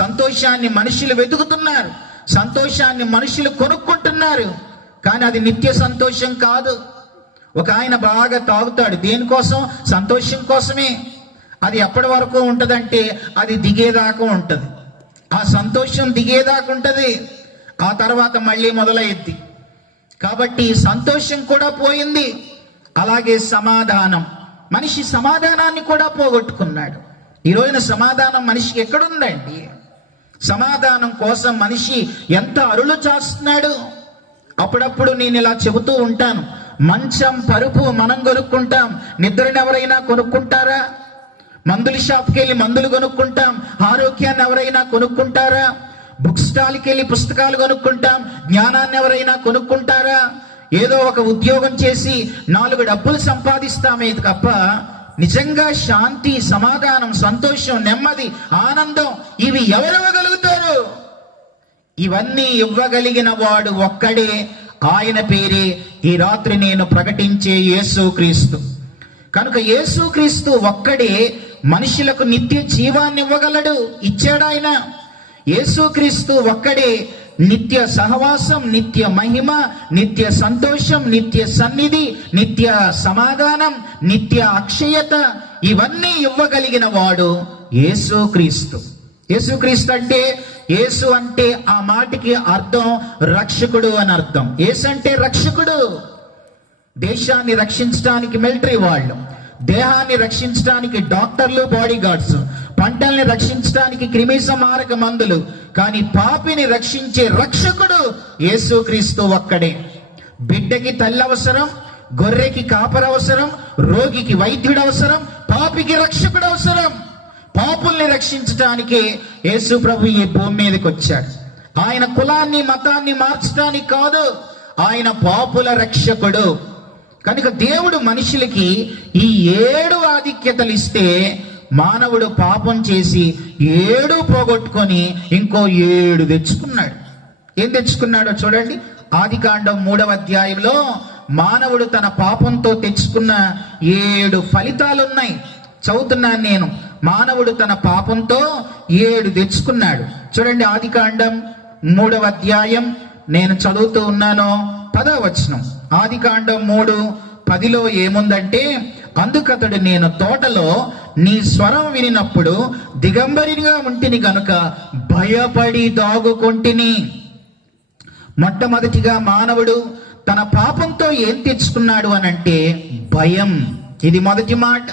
సంతోషాన్ని మనుషులు వెతుకుతున్నారు, సంతోషాన్ని మనుషులు కొనుక్కుంటున్నారు. కానీ అది నిత్య సంతోషం కాదు. ఒక ఆయన బాగా తాగుతాడు. దేనికోసం? సంతోషం కోసమే. అది ఎప్పటి వరకు ఉంటుందంటే అది దిగేదాకా ఉంటుంది. ఆ సంతోషం దిగేదాకా ఉంటుంది, ఆ తర్వాత మళ్ళీ మొదలయ్యింది. కాబట్టి సంతోషం కూడా పోయింది. అలాగే సమాధానం, మనిషి సమాధానాన్ని కూడా పోగొట్టుకున్నాడు. ఈ రోజున సమాధానం మనిషికి ఎక్కడుందండి? సమాధానం కోసం మనిషి ఎంత అరులు చేస్తున్నాడు. అప్పుడప్పుడు నేను ఇలా చెబుతూ ఉంటాను, మంచం పరుపు మనం కొనుక్కుంటాం, నిద్రను ఎవరైనా కొనుక్కుంటారా? మందుల షాప్కి వెళ్ళి మందులు కొనుక్కుంటాం, ఆరోగ్యాన్ని ఎవరైనా కొనుక్కుంటారా? బుక్ స్టాల్కి వెళ్ళి పుస్తకాలు కొనుక్కుంటాం, జ్ఞానాన్ని ఎవరైనా కొనుక్కుంటారా? ఏదో ఒక ఉద్యోగం చేసి 4 డబ్బులు సంపాదిస్తామే తప్ప నిజంగా శాంతి, సమాధానం, సంతోషం, నెమ్మది, ఆనందం ఇవి ఎవరివ్వగలుగుతారు? ఇవన్నీ ఇవ్వగలిగిన వాడు ఒక్కడే. ఆయన పేరే ఈ రాత్రి నేను ప్రకటించే యేసుక్రీస్తు. కనుక యేసుక్రీస్తు ఒక్కడే మనుషులకు నిత్య జీవాన్ని ఇవ్వగలడు. ఇచ్చాడు ఆయన. యేసుక్రీస్తు ఒక్కడే నిత్య సహవాసం, నిత్య మహిమ, నిత్య సంతోషం, నిత్య సన్నిధి, నిత్య సమాధానం, నిత్య అక్షయత ఇవన్నీ ఇవ్వగలిగిన వాడు యేసుక్రీస్తు. యేసుక్రీస్తు అంటే, యేసు అంటే ఆ మాటకి అర్థం రక్షకుడు అని అర్థం. యేసు అంటే రక్షకుడు. దేశాన్ని రక్షించడానికి మిలిటరీ వాళ్ళు, దేహాన్ని రక్షించడానికి డాక్టర్లు, బాడీ గార్డ్స్, పంటల్ని రక్షించడానికి క్రిమి సంహారక మందులు. కానీ పాపిని రక్షించే రక్షకుడు యేసుక్రీస్తు ఒక్కడే. బిడ్డకి తల్లి అవసరం, గొర్రెకి కాపర అవసరం, రోగికి వైద్యుడు అవసరం, పాపికి రక్షకుడు అవసరం. పాపుల్ని రక్షించడానికి యేసు ప్రభు ఈ భూమి మీదకి వచ్చాడు. ఆయన కులాన్ని మతాన్ని మార్చడానికి కాదు, ఆయన పాపుల రక్షకుడు. కనుక దేవుడు మనుషులకి ఈ 7 ఆధిక్యతలు ఇస్తే మానవుడు పాపం చేసి 7 పోగొట్టుకొని ఇంకో 7 తెచ్చుకున్నాడు. ఏం తెచ్చుకున్నాడో చూడండి. ఆదికాండం 3వ అధ్యాయంలో మానవుడు తన పాపంతో తెచ్చుకున్న 7 ఫలితాలు ఉన్నాయి. చదువుతున్నాను నేను. మానవుడు తన పాపంతో 7 తెచ్చుకున్నాడు. చూడండి, ఆదికాండం 3వ అధ్యాయం నేను చదువుతూ ఉన్నాను. 10వ వచనం. ఆదికాండం 3:10 ఏముందంటే, అందుకతడు నేను తోటలో నీ స్వరం వినినప్పుడు దిగంబరిగా ఉంటిని గనుక భయపడి దాగుకొంటిని. మొట్టమొదటిగా మానవుడు తన పాపంతో ఏం తెచ్చుకున్నాడు అని అంటే భయం. ఇది మొదటి మాట.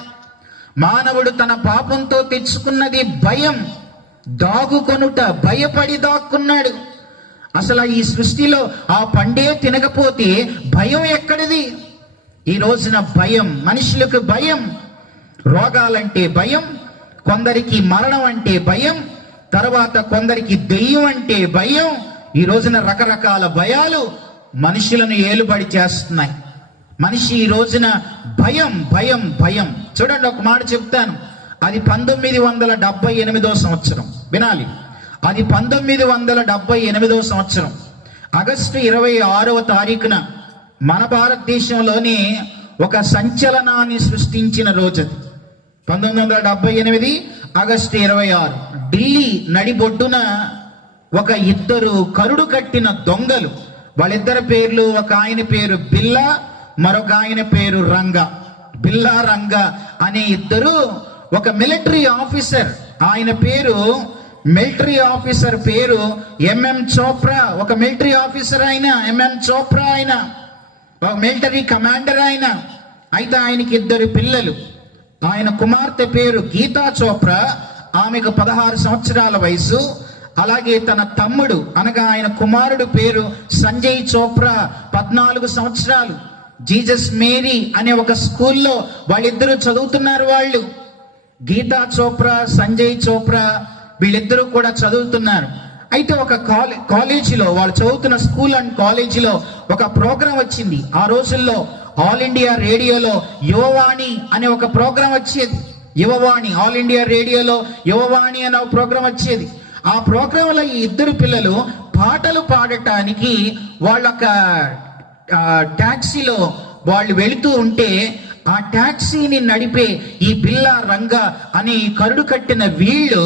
మానవుడు తన పాపంతో తెచ్చుకున్నది భయం. దాగుకొనుట, భయపడి దాక్కున్నాడు. అసలు ఈ సృష్టిలో ఆ పండే తినకపోతే భయం ఎక్కడిది? ఈ రోజున భయం, మనుషులకు భయం. రోగాలంటే భయం, కొందరికి మరణం అంటే భయం, తర్వాత కొందరికి దెయ్యం అంటే భయం. ఈ రోజున రకరకాల భయాలు మనుషులను ఏలుబడి చేస్తున్నాయి. మనిషి ఈ రోజున భయం భయం భయం. చూడండి, ఒక మాట చెప్తాను. అది 1978 సంవత్సరం. వినాలి, అది 1978 సంవత్సరం ఆగస్టు 26వ తారీఖున మన భారతదేశంలోని ఒక సంచలనాన్ని సృష్టించిన రోజు. 1978 ఆగస్టు 26 ఢిల్లీ నడిబొడ్డున ఒక ఇద్దరు కరుడు కట్టిన దొంగలు, వాళ్ళిద్దరి పేర్లు, ఒక ఆయన పేరు బిల్లా, మరొక ఆయన పేరు రంగా. బిల్లా రంగా అనే ఇద్దరు, ఒక మిలిటరీ ఆఫీసర్, ఆయన పేరు మిలిటరీ ఆఫీసర్ పేరు ఎంఎం చోప్రా. ఒక మిలిటరీ ఆఫీసర్ ఆయన ఎంఎం చోప్రా, ఆయన ఒక మిలిటరీ కమాండర్ ఆయన. అయితే ఆయనకి ఇద్దరు పిల్లలు. ఆయన కుమార్తె పేరు గీతా చోప్రా, ఆమెకు 16 సంవత్సరాల వయసు. అలాగే తన తమ్ముడు అనగా ఆయన కుమారుడు పేరు సంజయ్ చోప్రా, 14 సంవత్సరాలు. జీసస్ మేరీ అనే ఒక స్కూల్లో వాళ్ళిద్దరూ చదువుతున్నారు. వాళ్ళు గీతా చోప్రా, సంజయ్ చోప్రా వీళ్ళిద్దరూ కూడా చదువుతున్నారు. అయితే ఒక కాలేజీలో, వాళ్ళు చదువుతున్న స్కూల్ అండ్ కాలేజీలో ఒక ప్రోగ్రాం వచ్చింది. ఆ రోజుల్లో ఆల్ ఇండియా రేడియోలో యువవాణి అనే ఒక ప్రోగ్రాం వచ్చేది. యువవాణి, ఆల్ ఇండియా రేడియోలో యువవాణి అనే ఒక ప్రోగ్రాం వచ్చేది. ఆ ప్రోగ్రాంలో ఈ ఇద్దరు పిల్లలు పాటలు పాడటానికి వాళ్ళొక ట్యాక్సీలో వాళ్ళు వెళుతూ ఉంటే, ఆ ట్యాక్సీని నడిపే ఈ బిల్లా రంగా అని కరుడు కట్టిన వీళ్ళు,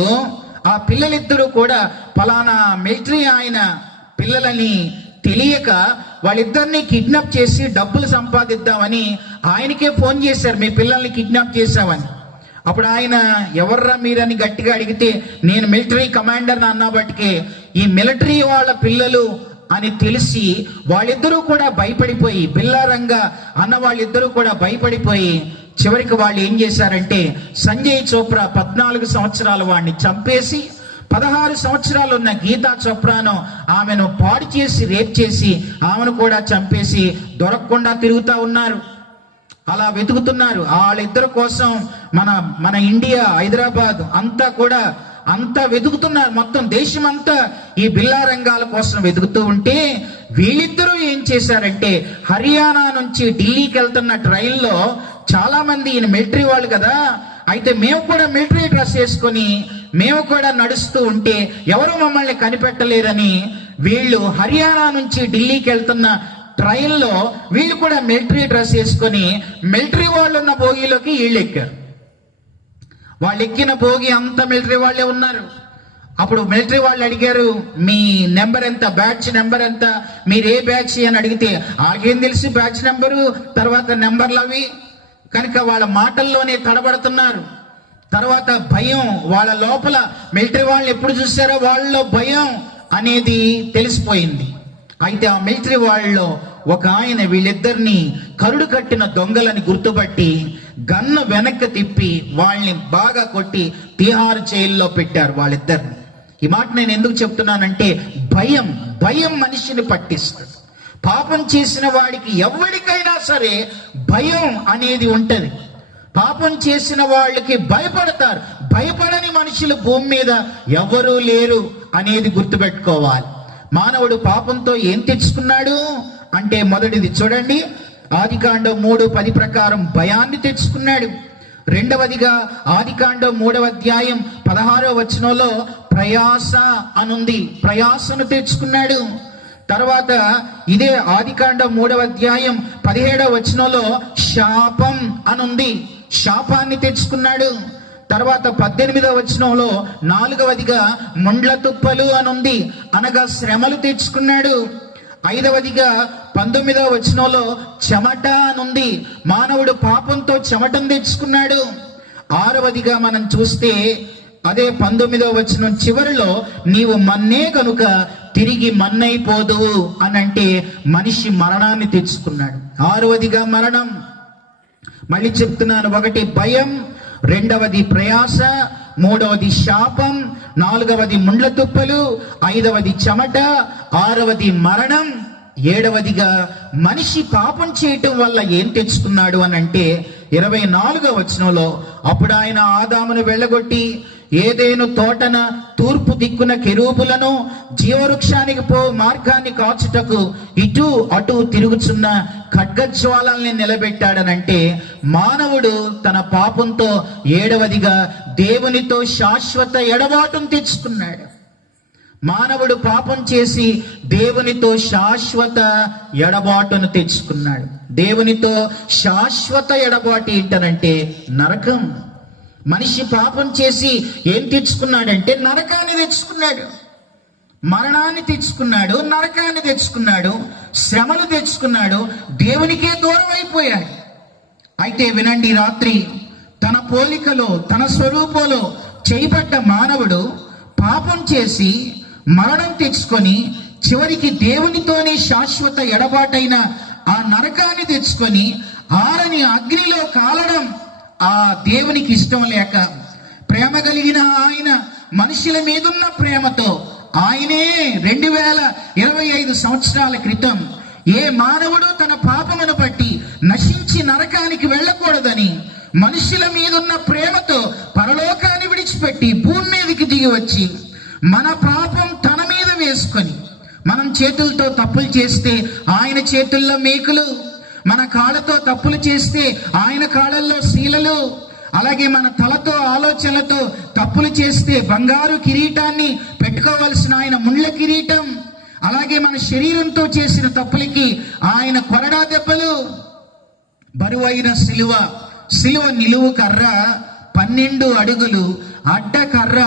ఆ పిల్లలిద్దరూ కూడా ఫలానా మిలిటరీ ఆయన పిల్లలని తెలియక వాళ్ళిద్దరిని కిడ్నాప్ చేసి డబ్బులు సంపాదిద్దామని ఆయనకే ఫోన్ చేశారు, మీ పిల్లల్ని కిడ్నాప్ చేశామని. అప్పుడు ఆయన, ఎవర్రా మీరని గట్టిగా అడిగితే, నేను మిలిటరీ కమాండర్ అన్నబట్టికే ఈ మిలిటరీ వాళ్ళ పిల్లలు అని తెలిసి వాళ్ళిద్దరూ కూడా భయపడిపోయి, బిల్లారంగా అన్న వాళ్ళిద్దరూ కూడా భయపడిపోయి చివరికి వాళ్ళు ఏం చేశారంటే, సంజయ్ చోప్రా 14 సంవత్సరాల వాడిని చంపేసి, 16 సంవత్సరాలు ఉన్న గీతా చోప్రాను ఆమెను పాడు చేసి రేప్ చేసి ఆమెను కూడా చంపేసి దొరకకుండా తిరుగుతూ ఉన్నారు. అలా వెతుకుతున్నారు. వాళ్ళిద్దరి కోసం మన ఇండియా, హైదరాబాద్ అంతా వెతుకుతున్నారు. మొత్తం దేశం అంతా ఈ బిల్లా రంగాల కోసం వెతుకుతూ ఉంటే, వీళ్ళిద్దరూ ఏం చేశారంటే, హర్యానా నుంచి ఢిల్లీకి వెళ్తున్న ట్రైన్లో చాలా మంది, ఈయన మిలిటరీ వాళ్ళు కదా, అయితే మేము కూడా మిలిటరీ డ్రెస్ వేసుకొని మేము కూడా నడుస్తూ ఉంటే ఎవరు మమ్మల్ని కనిపెట్టలేరని వీళ్ళు హర్యానా నుంచి ఢిల్లీకి వెళ్తున్న ట్రైన్లో వీళ్ళు కూడా మిలిటరీ డ్రెస్ వేసుకొని మిలిటరీ వాళ్ళు ఉన్న బోగిలోకి వీళ్ళు ఎక్కారు. వాళ్ళు ఎక్కిన భోగి అంతా మిలిటరీ వాళ్ళే ఉన్నారు. అప్పుడు మిలిటరీ వాళ్ళు అడిగారు, మీ నెంబర్ ఎంత, బ్యాచ్ నెంబర్ ఎంత, మీరు ఏ బ్యాచ్ అని అడిగితే ఆగేం తెలిసి బ్యాచ్ నెంబరు, తర్వాత నెంబర్లు అవి. కనుక వాళ్ళ మాటల్లోనే తడబడుతున్నారు. తర్వాత భయం, వాళ్ళ లోపల మిలిటరీ వాళ్ళని ఎప్పుడు చూసారో వాళ్ళలో భయం అనేది తెలిసిపోయింది. అయితే ఆ మిలిటరీ వాళ్ళలో ఒక ఆయన వీళ్ళిద్దరిని కరుడు కట్టిన దొంగలని గుర్తుపట్టి గన్ను వెనక్కి తిప్పి వాళ్ళని బాగా కొట్టి తిహార్ జైల్లో పెట్టారు వాళ్ళిద్దరిని. ఈ మాట నేను ఎందుకు చెప్తున్నానంటే, భయం మనిషిని పట్టిస్తుంది. పాపం చేసిన వాడికి ఎవరికైనా సరే భయం అనేది ఉంటది. పాపం చేసిన వాళ్ళకి భయపడతారు. భయపడని మనుషులు భూమి మీద ఎవరూ లేరు అనేది గుర్తుపెట్టుకోవాలి. మానవుడు పాపంతో ఏం తెచ్చుకున్నాడు అంటే, మొదటిది చూడండి, ఆదికాండం 3:10 ప్రకారం భయాన్ని తెచ్చుకున్నాడు. రెండవదిగా ఆదికాండం 3వ అధ్యాయం 16వ వచనంలో ప్రయాస అనుంది, ప్రయాసను తెచ్చుకున్నాడు. తర్వాత ఇదే ఆదికాండం 3వ అధ్యాయం 17వ వచనంలో శాపం అనుంది, శాపాన్ని తెచ్చుకున్నాడు. తర్వాత 18వ వచనంలో 4వదిగా ముండ్ల తుప్పలు అనుంది, అనగా శ్రమలు తెచ్చుకున్నాడు. 5వదిగా 19వ వచనంలో చెమట అనుంది, మానవుడు పాపంతో చెమటను తెచ్చుకున్నాడు. 6వదిగా మనం చూస్తే అదే 19వ వచనం చివరిలో నీవు మన్నే కనుక తిరిగి మన్నైపోదువు అని అంటే మనిషి మరణాన్ని తెచ్చుకున్నాడు. 6వదిగా మరణం. మళ్ళీ చెప్తున్నాను, 1 భయం, 2వది ప్రయాస, 3వది శాపం, 4వది ముండ్ల తుప్పలు, 5వది చెమట, 6వది మరణం, 7వదిగా మనిషి పాపం చేయటం వల్ల ఏం తెచ్చుకున్నాడు అని అంటే 24వ వచనంలో అప్పుడు ఆయన ఆదామును వెళ్ళగొట్టి ఏదేను తోటన తూర్పు దిక్కున కెరూబులను జీవవృక్షానికి పో మార్గాన్ని కాచుటకు ఇటు అటు తిరుగుచున్న ఖడ్గజ్వాలల్ని నిలబెట్టాడనంటే మానవుడు తన పాపంతో 7వదిగా దేవునితో శాశ్వత ఎడబాటును తెచ్చుకున్నాడు. మానవుడు పాపం చేసి దేవునితో శాశ్వత ఎడబాటును తెచ్చుకున్నాడు. దేవునితో శాశ్వత ఎడబాటు ఏంటనంటే నరకం. మనిషి పాపం చేసి ఏం తెచ్చుకున్నాడంటే నరకాన్ని తెచ్చుకున్నాడు, మరణాన్ని తెచ్చుకున్నాడు, నరకాన్ని తెచ్చుకున్నాడు, శ్రమలు తెచ్చుకున్నాడు, దేవునికే దూరం అయిపోయాడు. అయితే వినండి, రాత్రి తన పోలికలో తన స్వరూపంలో చేయబడ్డ మానవుడు పాపం చేసి మరణం తెచ్చుకొని చివరికి దేవునితోనే శాశ్వత ఎడబాటైన ఆ నరకాన్ని తెచ్చుకొని ఆరని అగ్నిలో కాలడం ఆ దేవునికి ఇష్టం లేక ప్రేమ కలిగిన ఆయన మనుషుల మీదున్న ప్రేమతో ఆయనే 2025 సంవత్సరాల క్రితం ఏ మానవుడు తన పాపమును బట్టి నశించి నరకానికి వెళ్ళకూడదని మనుషుల మీదున్న ప్రేమతో పరలోకాన్ని విడిచిపెట్టి భూమి మీదకి దిగి వచ్చి మన పాపం తన మీద వేసుకొని, మనం చేతులతో తప్పులు చేస్తే ఆయన చేతుల్లో మేకులు, మన కాళ్ళతో తప్పులు చేస్తే ఆయన కాళ్ళల్లో శీలలు, అలాగే మన తలతో ఆలోచనలతో తప్పులు చేస్తే బంగారు కిరీటాన్ని పెట్టుకోవలసిన ఆయన ముళ్ళ కిరీటం, అలాగే మన శరీరంతో చేసిన తప్పులకి ఆయన కొరడా దెబ్బలు, బరువైన సిలువ నిలువు కర్ర 12 అడుగులు, అడ్డ కర్ర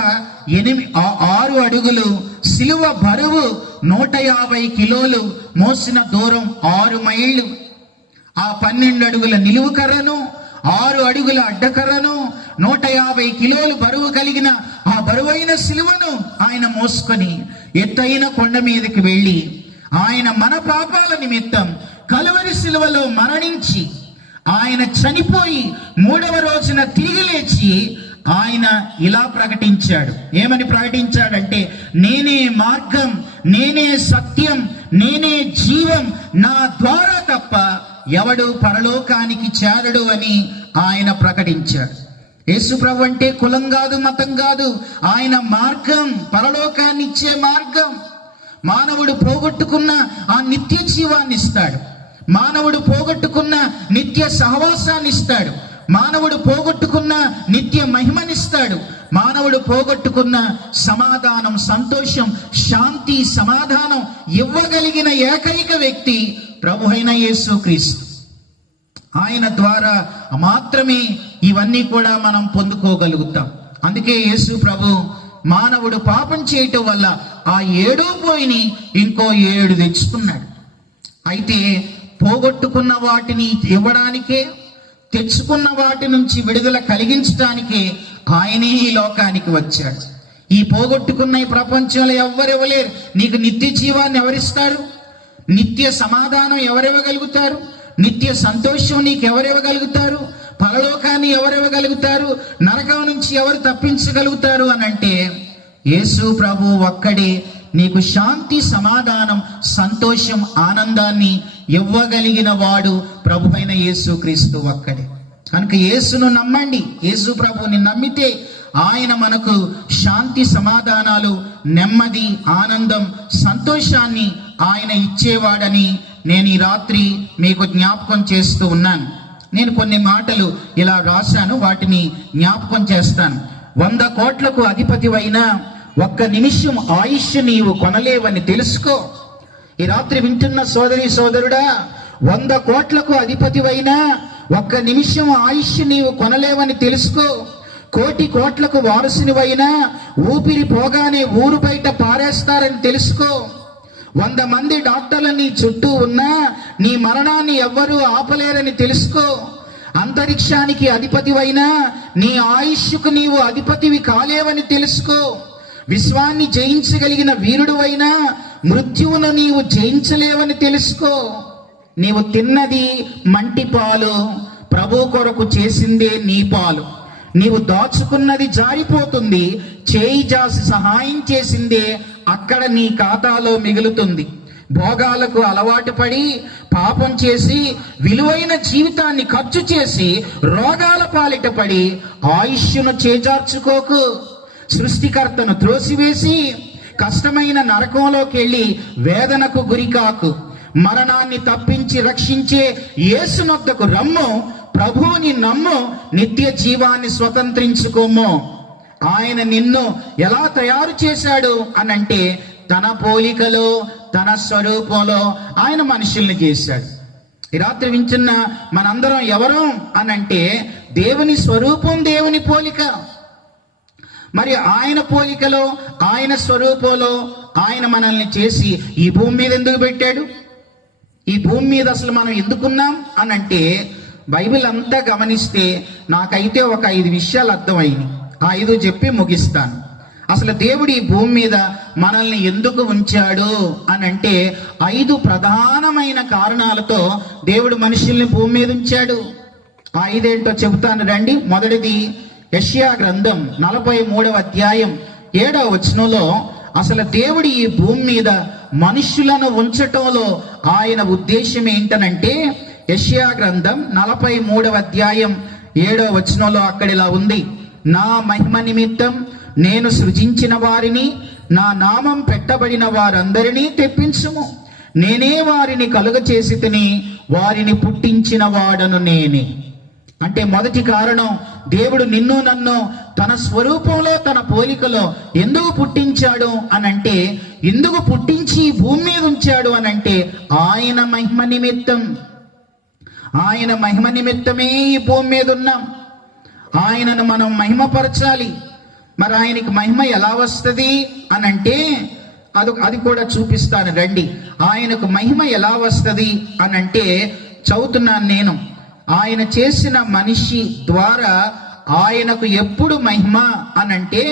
6 అడుగులు, సిలువ బరువు 150 కిలోలు, మోసిన దూరం 6 మైళ్ళు. ఆ 12 అడుగుల నిలువు కర్రను, 6 అడుగుల అడ్డకర్రను, 150 కిలోలు బరువు కలిగిన ఆ బరువైన సిలువను ఆయన మోసుకొని ఎత్తైన కొండ మీదకి వెళ్ళి ఆయన మన పాపాల నిమిత్తం కలువరి సిలువలో మరణించి ఆయన చనిపోయి 3వ రోజున తిరిగి లేచి ఆయన ఇలా ప్రకటించాడు. ఏమని ప్రకటించాడంటే, నేనే మార్గం, నేనే సత్యం, నేనే జీవం, నా ద్వారా తప్ప ఎవడు పరలోకానికి చేరడు అని ఆయన ప్రకటించాడు. యేసు ప్రభు అంటే కులం కాదు, మతం కాదు, ఆయన మార్గం, పరలోకాన్ని ఇచ్చే మార్గం. మానవుడు పోగొట్టుకున్న ఆ నిత్య జీవాన్ని ఇస్తాడు, మానవుడు పోగొట్టుకున్న నిత్య సహవాసాన్ని ఇస్తాడు, మానవుడు పోగొట్టుకున్న నిత్య మహిమనిస్తాడు, మానవుడు పోగొట్టుకున్న సమాధానం, సంతోషం, శాంతి, సమాధానం ఇవ్వగలిగిన ఏకైక వ్యక్తి ప్రభు అయిన యేసుక్రీస్తు. ఆయన ద్వారా మాత్రమే ఇవన్నీ కూడా మనం పొందుకోగలుగుతాం. అందుకే యేసు ప్రభు మానవుడు పాపం చేయటం వల్ల ఆ 7 పోయిని ఇంకో 7 తెచ్చుకున్నాడు. అయితే పోగొట్టుకున్న వాటిని ఇవ్వడానికే, తెచ్చుకున్న వాటి నుంచి విడుదల కలిగించడానికే ఆయనే ఈ లోకానికి వచ్చాడు. ఈ పోగొట్టుకున్న ఈ ప్రపంచంలో ఎవ్వరు ఇవ్వలేరు. నీకు నిత్య జీవాన్ని ఎవరిస్తారు? నిత్య సమాధానం ఎవరివ్వగలుగుతారు? నిత్య సంతోషం నీకు ఎవరివ్వగలుగుతారు? పరలోకాన్ని ఎవరివ్వగలుగుతారు? నరకం నుంచి ఎవరు తప్పించగలుగుతారు అని అంటే యేసు ప్రభు ఒక్కడే నీకు శాంతి, సమాధానం, సంతోషం, ఆనందాన్ని ఇవ్వగలిగిన వాడు ప్రభు అయిన యేసుక్రీస్తు ఒక్కడే. కనుక యేసును నమ్మండి. యేసు ప్రభుని నమ్మితే ఆయన మనకు శాంతి, సమాధానాలు, నెమ్మది, ఆనందం, సంతోషాన్ని ఆయన ఇచ్చేవాడని నేను ఈ రాత్రి మీకు జ్ఞాపకం చేస్తూ ఉన్నాను. నేను కొన్ని మాటలు ఇలా రాశాను, వాటిని జ్ఞాపకం చేస్తాను. 100 కోట్లకు అధిపతివైన 1 నిమిషం ఆయుష్ నీవు కొనలేవని తెలుసుకో. ఈ రాత్రి వింటున్న సోదరి సోదరుడా, 100 కోట్లకు అధిపతివైన 1 నిమిషం ఆయుష్ నీవు కొనలేవని తెలుసుకో. 1,000 కోట్లకు వారసునివైనా ఊపిరి పోగానే ఊరు బయట పారేస్తారని తెలుసుకో. 100 మంది డాక్టర్లు నీ చుట్టూ ఉన్నా నీ మరణాన్ని ఎవ్వరూ ఆపలేరని తెలుసుకో. అంతరిక్షానికి అధిపతివైనా నీ ఆయుష్కు నీవు అధిపతివి కాలేవని తెలుసుకో. విశ్వాన్ని జయించగలిగిన వీరుడువైనా మృత్యువును నీవు జయించలేవని తెలుసుకో. నీవు తిన్నది మంటి పాలు, ప్రభు కొరకు చేసిందే నీ పాలు. నీవు దాచుకున్నది జారిపోతుంది, చేయి జాసి సహాయం చేసిందే అక్కడ నీ ఖాతాలో మిగులుతుంది. భోగాలకు అలవాటు పడి పాపం చేసి విలువైన జీవితాన్ని ఖర్చు చేసి రోగాల పాలిట పడి ఆయుష్ను చేజార్చుకోకు. సృష్టికర్తను త్రోసివేసి కష్టమైన నరకంలోకి వెళ్ళి వేదనకు గురికాకు. మరణాన్ని తప్పించి రక్షించే యేసునొద్దకు రమ్ము, ప్రభువుని నమ్ము, నిత్య జీవాన్ని స్వతంత్రించుకోము. ఆయన నిన్ను ఎలా తయారు చేశాడు అనంటే తన పోలికలో తన స్వరూపంలో ఆయన మనుషుల్ని చేశాడు. ఈ రాత్రి వింటున్న మనందరం ఎవరు అనంటే దేవుని స్వరూపం, దేవుని పోలిక. మరి ఆయన పోలికలో ఆయన స్వరూపంలో ఆయన మనల్ని చేసి ఈ భూమి మీద ఎందుకు పెట్టాడు? ఈ భూమి మీద అసలు మనం ఎందుకున్నాం అనంటే బైబిల్ అంతా గమనిస్తే నాకైతే ఒక 5 విషయాలు అర్థమైంది. ఆ 5 చెప్పి ముగిస్తాను. అసలు దేవుడు ఈ భూమి మీద మనల్ని ఎందుకు ఉంచాడు అనంటే 5 ప్రధానమైన కారణాలతో దేవుడు మనుషుల్ని భూమి మీద ఉంచాడు. ఆ 5 ఏంటో చెబుతాను రండి. మొదటిది యెషయా గ్రంథం 43వ అధ్యాయం 7వ వచనంలో అసలు దేవుడు ఈ భూమి మీద మనుష్యులను ఉంచటంలో ఆయన ఉద్దేశం ఏంటనంటే యెషయా గ్రంథం 43వ అధ్యాయం 7వ వచనంలో అక్కడ ఇలా ఉంది: నా మహిమ నిమిత్తం నేను సృజించిన వారిని, నా నామం పెట్టబడిన వారందరినీ తెప్పించుము. నేనే వారిని కలుగ చేసి తిని వారిని పుట్టించిన వాడను నేనే. అంటే మొదటి కారణం, దేవుడు నిన్ను నన్ను తన స్వరూపంలో తన పోలికలో ఎందుకు పుట్టించాడు అనంటే, ఎందుకు పుట్టించి భూమి మీద ఉంచాడు అనంటే ఆయన మహిమ నిమిత్తం. ఆయన మహిమ నిమిత్తమే ఈ భూమి మీద ఉన్నాం. ఆయనను మనం మహిమపరచాలి. మరి ఆయనకి మహిమ ఎలా వస్తుంది అనంటే అది కూడా చూపిస్తాను రండి. ఆయనకు మహిమ ఎలా వస్తుంది అనంటే చదువుతున్నాను నేను. ఆయన చేసిన మనిషి ద్వారా ఆయనకు ఎప్పుడు మహిమ అనంటే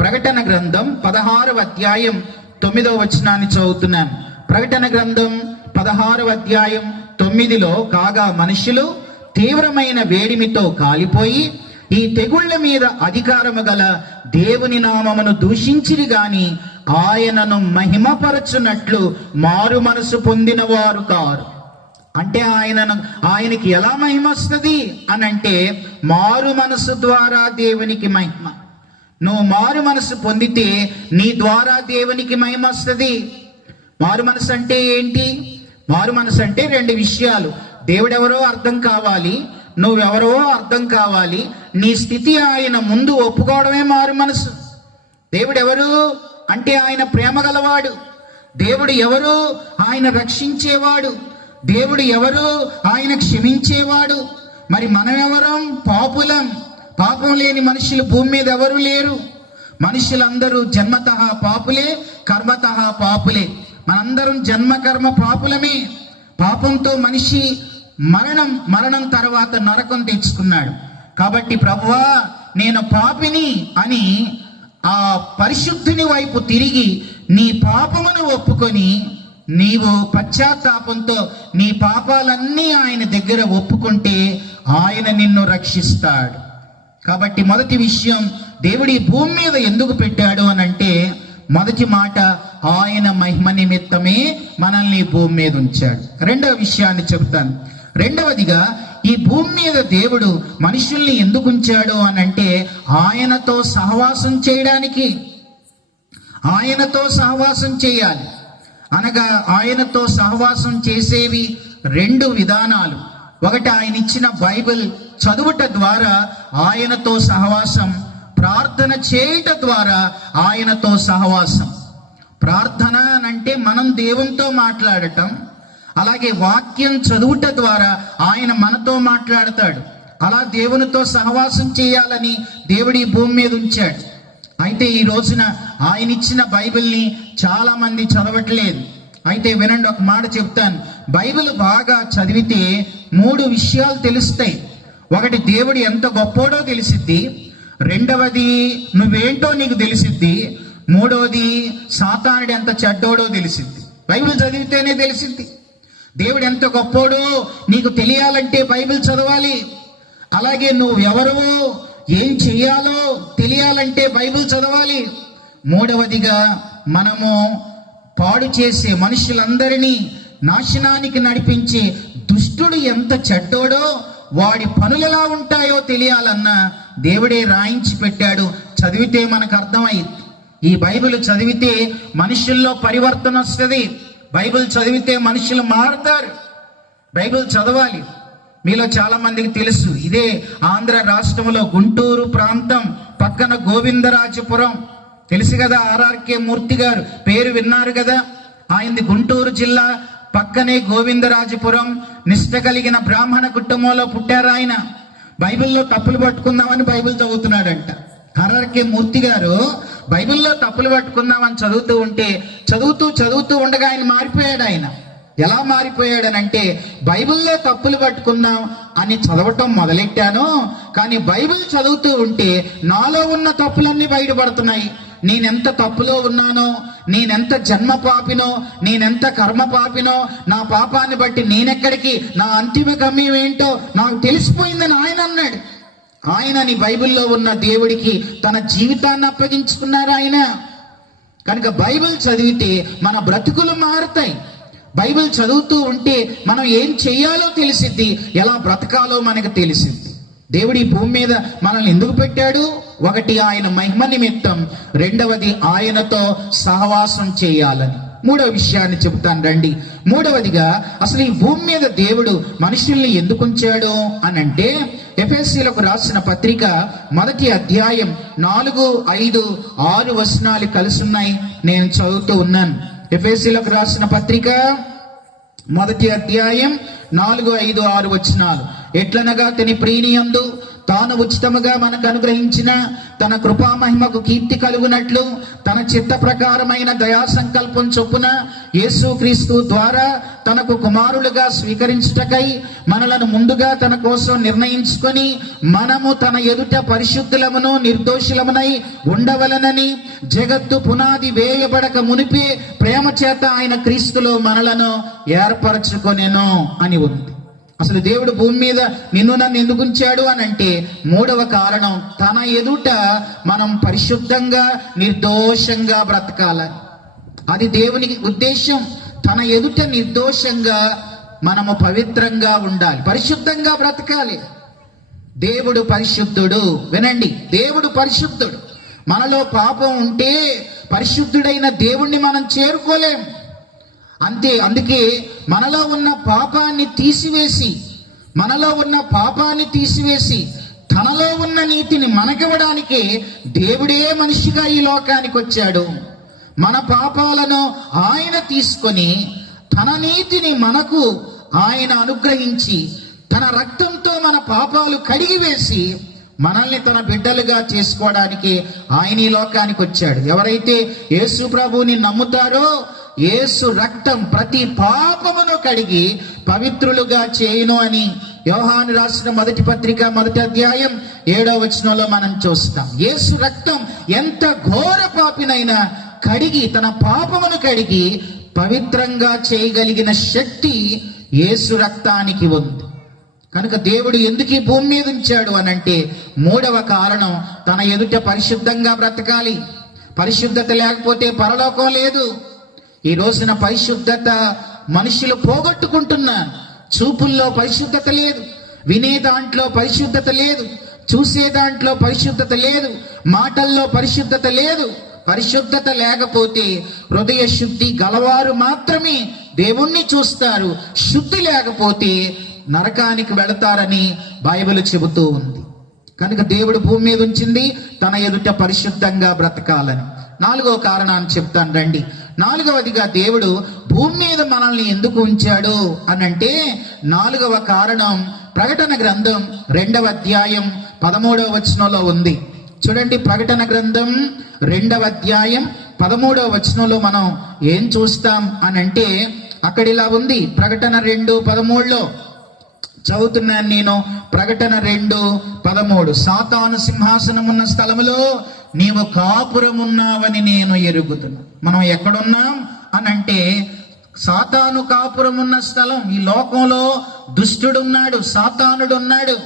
ప్రకటన గ్రంథం 16వ అధ్యాయం 9వ వచనాన్ని చదువుతున్నాను. ప్రకటన గ్రంథం 16వ అధ్యాయం 9లో కాగా మనుషులు తీవ్రమైన వేడిమితో కాలిపోయి ఈ తెగుళ్ల మీద అధికారము గల దేవుని నామమును దూషించిరి గాని ఆయనను మహిమపరచునట్లు మారు మనసు పొందిన వారు కారు. అంటే ఆయనకి ఎలా మహిమ వస్తుంది అనంటే మారు మనసు ద్వారా దేవునికి మహిమ. నువ్వు మారు మనసు పొందితే నీ ద్వారా దేవునికి మహిమ వస్తుంది. మారు మనసు అంటే ఏంటి? మారు మనసు అంటే 2 విషయాలు. దేవుడెవరో అర్థం కావాలి, నువ్వెవరో అర్థం కావాలి. నీ స్థితి ఆయన ముందు ఒప్పుకోవడమే మారు మనసు. దేవుడెవరు అంటే ఆయన ప్రేమ గలవాడు. దేవుడు ఎవరు? ఆయన రక్షించేవాడు. దేవుడు ఎవరు? ఆయన క్షమించేవాడు. మరి మనం ఎవరం? పాపులం. పాపం లేని మనుషులు భూమి మీద ఎవరు లేరు. మనుషులందరూ జన్మతః పాపులే, కర్మతః పాపులే. మనందరం జన్మ కర్మ పాపులమే. పాపంతో మనిషి మరణం తర్వాత నరకం తెచ్చుకున్నాడు. కాబట్టి ప్రభువా నేను పాపిని అని ఆ పరిశుద్ధుని వైపు తిరిగి నీ పాపమును ఒప్పుకొని నీవు పశ్చాత్తాపంతో నీ పాపాలన్నీ ఆయన దగ్గర ఒప్పుకుంటే ఆయన నిన్ను రక్షిస్తాడు. కాబట్టి మొదటి విషయం, దేవుడి భూమి మీద ఎందుకు పెట్టాడు అనంటే మొదటి మాట, ఆయన మహిమ నిమిత్తమే మనల్ని భూమి మీద ఉంచాడు. రెండవ విషయాన్ని చెబుతాను. రెండవదిగా, ఈ భూమి మీద దేవుడు మనుషుల్ని ఎందుకు ఉంచాడు అనంటే ఆయనతో సహవాసం చేయడానికి. ఆయనతో సహవాసం చేయాలి అనగా ఆయనతో సహవాసం చేసేవి 2 విధానాలు. ఒకటి, ఆయన ఇచ్చిన బైబిల్ చదువుట ద్వారా ఆయనతో సహవాసం, ప్రార్థన చేయట ద్వారా ఆయనతో సహవాసం. ప్రార్థన అంటే మనం దేవునితో మాట్లాడటం, అలాగే వాక్యం చదువుట ద్వారా ఆయన మనతో మాట్లాడతాడు. అలా దేవునితో సహవాసం చేయాలని దేవుడి భూమి మీద ఉంచాడు. అయితే ఈ రోజున ఆయన ఇచ్చిన బైబిల్ని చాలా మంది చదవట్లేదు. అయితే వినండి, ఒక మాట చెప్తాను. బైబిల్ బాగా చదివితే 3 విషయాలు తెలుస్తాయి. ఒకటి, దేవుడు ఎంత గొప్పోడో తెలిసిద్ది. రెండవది, నువ్వేంటో నీకు తెలిసిద్ది. మూడవది, సాతానుడు ఎంత చెడ్డోడో తెలిసిద్ది. బైబిల్ చదివితేనే తెలిసిద్ది. దేవుడు ఎంత గొప్పోడో నీకు తెలియాలంటే బైబిల్ చదవాలి. అలాగే నువ్వు ఎవరో ఏం చెయ్యాలో తెలియాలంటే బైబిల్ చదవాలి. మూడవదిగా, మనము పాడు చేసే మనుషులందరినీ నాశనానికి నడిపించే దుష్టుడు ఎంత చెడ్డోడో వాడి పనులు ఎలా ఉంటాయో తెలియాలన్నా దేవుడే రాయించి పెట్టాడు. చదివితే మనకు అర్థమైంది. ఈ బైబిల్ చదివితే మనుషుల్లో పరివర్తన వస్తుంది. బైబిల్ చదివితే మనుషులు మారుతారు. బైబిల్ చదవాలి. మీలో చాలా మందికి తెలుసు, ఇదే ఆంధ్ర రాష్ట్రంలో గుంటూరు ప్రాంతం పక్కన గోవిందరాజపురం తెలుసు కదా. ఆర్ఆర్కే మూర్తి గారు పేరు విన్నారు కదా. ఆయనది గుంటూరు జిల్లా పక్కనే గోవిందరాజపురం. నిష్ట కలిగిన బ్రాహ్మణ కుటుంబంలో పుట్టారు ఆయన. బైబిల్లో తప్పులు పట్టుకుందామని బైబిల్ చదువుతున్నాడంట. ఆర్ఆర్కే మూర్తి గారు బైబిల్లో తప్పులు పట్టుకుందామని చదువుతూ ఉండగా ఆయన మారిపోయాడు. ఆయన ఎలా మారిపోయాడనంటే, బైబిల్లో తప్పులు పట్టుకుందాం అని చదవటం మొదలెట్టాను, కానీ బైబిల్ చదువుతూ ఉంటే నాలో ఉన్న తప్పులన్నీ బయటపడుతున్నాయి. నేనెంత తప్పులో ఉన్నానో, నేనెంత జన్మ పాపినో, నేనెంత కర్మ పాపినో, నా పాపాన్ని బట్టి నేనెక్కడికి, నా అంతిమ గమ్యం ఏంటో నాకు తెలిసిపోయిందని ఆయన అన్నాడు. ఆయనని బైబిల్లో ఉన్న దేవుడికి తన జీవితాన్ని అప్పగించుకున్నారు ఆయన. కనుక బైబిల్ చదివితే మన బ్రతుకులు మారుతాయి. బైబిల్ చదువుతూ ఉంటే మనం ఏం చెయ్యాలో తెలిసిద్ది, ఎలా బ్రతకాలో మనకు తెలిసిద్ది. దేవుడు ఈ భూమి మీద మనల్ని ఎందుకు పెట్టాడు? ఒకటి, ఆయన మహిమ నిమిత్తం. రెండవది, ఆయనతో సహవాసం చేయాలని. మూడవ విషయాన్ని చెబుతాను రండి. మూడవదిగా, అసలు ఈ భూమి మీద దేవుడు మనుషుల్ని ఎందుకు ఉంచాడు అని అంటే, ఎఫెసీయులకు రాసిన పత్రిక 1వ అధ్యాయం 4, 5, 6 వచనాలు కలిసి ఉన్నాయి. నేను చదువుతూ ఉన్నాను. ఎఫెసీయులకు రాసిన పత్రిక 1వ అధ్యాయం 4, 5, 6 వచనాలు. ఎట్లనగా తని ప్రియనియందు తాను ఉచితముగా మనకు అనుగ్రహించిన తన కృపామహిమకు కీర్తి కలుగునట్లు తన చిత్త ప్రకారమైన దయా సంకల్పం చొప్పున యేసుక్రీస్తు ద్వారా తనకు కుమారులుగా స్వీకరించుటకై మనలను ముందుగా తన కోసం నిర్ణయించుకొని, మనము తన ఎదుట పరిశుద్ధులమును నిర్దోషులమునై ఉండవలనని జగత్తు పునాది వేయబడక మునిపే ప్రేమ చేత ఆయన క్రీస్తులో మనలను ఏర్పరచుకొనెను అని ఉంది. అసలు దేవుడు భూమి మీద నిన్ను నన్ను ఎందుకు ఉంచాడు అని అంటే, మూడవ కారణం, తన ఎదుట మనం పరిశుద్ధంగా నిర్దోషంగా బ్రతకాలని. అది దేవునికి ఉద్దేశం. తన ఎదుట నిర్దోషంగా మనము పవిత్రంగా ఉండాలి, పరిశుద్ధంగా బ్రతకాలి. దేవుడు పరిశుద్ధుడు. వినండి, దేవుడు పరిశుద్ధుడు. మనలో పాపం ఉంటే పరిశుద్ధుడైన దేవుణ్ణి మనం చేరుకోలేం. అందుకే మనలో ఉన్న పాపాన్ని తీసివేసి తనలో ఉన్న నీతిని మనకివ్వడానికే దేవుడే మనిషిగా ఈ లోకానికి వచ్చాడు. మన పాపాలను ఆయన తీసుకొని తన నీతిని మనకు ఆయన అనుగ్రహించి తన రక్తంతో మన పాపాలు కడిగివేసి మనల్ని తన బిడ్డలుగా చేసుకోవడానికి ఆయన ఈ లోకానికి వచ్చాడు. ఎవరైతే యేసు ప్రభువుని నమ్ముతారో, యేసు రక్తం ప్రతి పాపమును కడిగి పవిత్రులుగా చేయును అని యోహాను రాసిన 1వ పత్రిక 1వ అధ్యాయం 7వ వచనంలో మనం చూస్తాం. యేసు రక్తం ఎంత ఘోర పాపినైనా కడిగి, తన పాపమును కడిగి పవిత్రంగా చేయగలిగిన శక్తి యేసు రక్తానికి ఉంది. కనుక దేవుడు ఎందుకు ఈ భూమి మీద ఉంచాడు అనంటే, మూడవ కారణం, తన ఎదుట పరిశుద్ధంగా బ్రతకాలి. పరిశుద్ధత లేకపోతే పరలోకం లేదు. ఈ రోజున పరిశుద్ధత మనుషులు పోగొట్టుకుంటున్నారు. చూపుల్లో పరిశుద్ధత లేదు, వినే దాంట్లో పరిశుద్ధత లేదు, చూసే దాంట్లో పరిశుద్ధత లేదు, మాటల్లో పరిశుద్ధత లేదు. పరిశుద్ధత లేకపోతే హృదయ శుద్ధి గలవారు మాత్రమే దేవుణ్ణి చూస్తారు. శుద్ధి లేకపోతే నరకానికి వెళతారని బైబిల్ చెబుతూ ఉంది. కనుక దేవుడు భూమి మీద ఉంచింది తన ఎదుట పరిశుద్ధంగా బ్రతకాలని. 4వ కారణాన్ని చెప్తాను రండి. 4వదిగా, దేవుడు భూమి మీద మనల్ని ఎందుకు ఉంచాడు అనంటే, 4వ కారణం ప్రకటన గ్రంథం 2వ అధ్యాయం 13వ వచనంలో ఉంది. చూడండి, ప్రకటన గ్రంథం 2వ అధ్యాయం 13వ వచనంలో మనం ఏం చూస్తాం అనంటే, అక్కడ ఇలా ఉంది. ప్రకటన 2:13లో చదువుతున్నాను నేను, ప్రకటన 2:13. సాతాను సింహాసనం ఉన్న స్థలములో నీవు కాపురమున్నావని నేను ఎరుగుతున్నా. మనం ఎక్కడున్నాం అని అంటే, సాతాను కాపురం ఉన్న స్థలం. ఈ లోకంలో దుష్టుడున్నాడు, సాతానుడు ఉన్నాడు.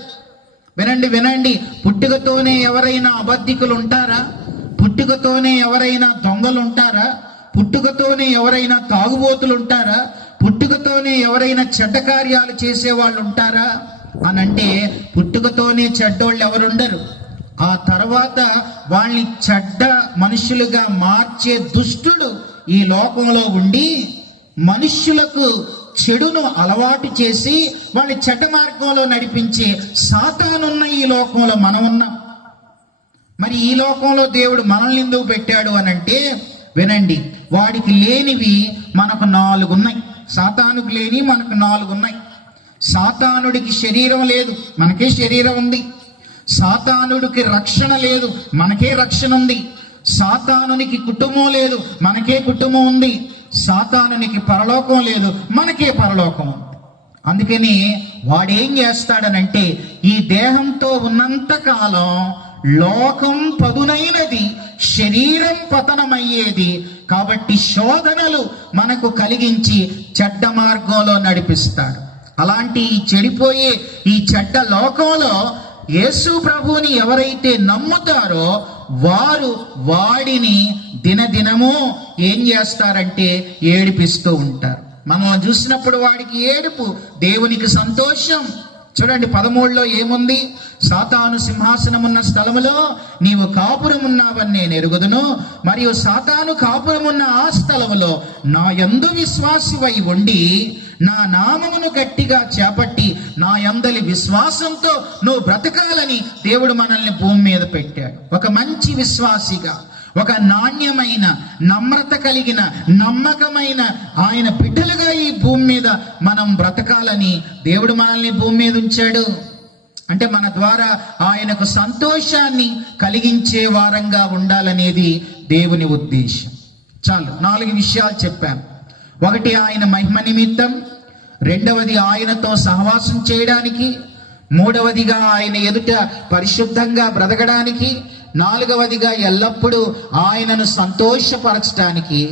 వినండి వినండి, పుట్టుకతోనే ఎవరైనా అబద్ధికులు ఉంటారా? పుట్టుకతోనే ఎవరైనా దొంగలు ఉంటారా? పుట్టుకతోనే ఎవరైనా తాగుబోతులు ఉంటారా? పుట్టుకతోనే ఎవరైనా చెడ్డ కార్యాలు చేసేవాళ్ళు ఉంటారా అని అంటే, పుట్టుకతోనే చెడ్డోళ్ళు ఎవరుండరు. ఆ తర్వాత వాళ్ళని చెడ్డ మనుషులుగా మార్చే దుష్టుడు ఈ లోకంలో ఉండి మనుష్యులకు చెడును అలవాటు చేసి వాళ్ళని చెడ్డ మార్గంలో నడిపించే సాతానున్న ఈ లోకంలో మనం ఉన్నాం. మరి ఈ లోకంలో దేవుడు మనల్ని ఎందుకు పెట్టాడు అని అంటే, వినండి, వాడికి లేనివి మనకు 4 ఉన్నాయి. సాతానుకు లేని మనకు 4 ఉన్నాయి. సాతానుడికి శరీరం లేదు, మనకే శరీరం ఉంది. సాతానుడికి రక్షణ లేదు, మనకే రక్షణ ఉంది. సాతానునికి కుటుంబం లేదు, మనకే కుటుంబం ఉంది. సాతానునికి పరలోకం లేదు, మనకే పరలోకం ఉంది. అందుకని వాడేం చేస్తాడనంటే, ఈ దేహంతో ఉన్నంత కాలం లోకం పదునైనది, శరీరం పతనమయ్యేది. కాబట్టి శోధనలు మనకు కలిగించి చెడ్డ మార్గంలో నడిపిస్తాడు. అలాంటి ఈ చెడిపోయే ఈ చెడ్డ లోకంలో యేసు ప్రభువుని ఎవరైతే నమ్ముతారో వారు వాడిని దినదినము ఏం చేస్తారంటే ఏడిపిస్తూ ఉంటారు. మనల్ని చూసినప్పుడు వాడికి ఏడుపు, దేవునికి సంతోషం. చూడండి 13లో ఏముంది? సాతాను సింహాసనం ఉన్న స్థలములో నీవు కాపురమున్నావని నేను ఎరుగుదును, మరియు సాతాను కాపురమున్న ఆ స్థలములో నా యందు విశ్వాసివై ఉండి నా నామమును గట్టిగా చేపట్టి నా యందలి విశ్వాసంతో నువ్వు బ్రతకాలని దేవుడు మనల్ని భూమి మీద పెట్టాడు. ఒక మంచి విశ్వాసిగా, ఒక నాణ్యమైన, నమ్రత కలిగిన, నమ్మకమైన ఆయన బిడ్డలుగా ఈ భూమి మీద మనం బ్రతకాలని దేవుడు మనల్ని భూమి మీద ఉంచాడు. అంటే మన ద్వారా ఆయనకు సంతోషాన్ని కలిగించే వారంగా ఉండాలనేది దేవుని ఉద్దేశం. చాలు, 4 విషయాలు చెప్పాను. 1 ఆయన మహిమ నిమిత్తం, 2వది ఆయనతో సహవాసం చేయడానికి, 3వదిగా ఆయన ఎదుట పరిశుద్ధంగా బ్రతకడానికి, 4వదిగా ఎల్లప్పుడూ ఆయనను సంతోషపరచడానికి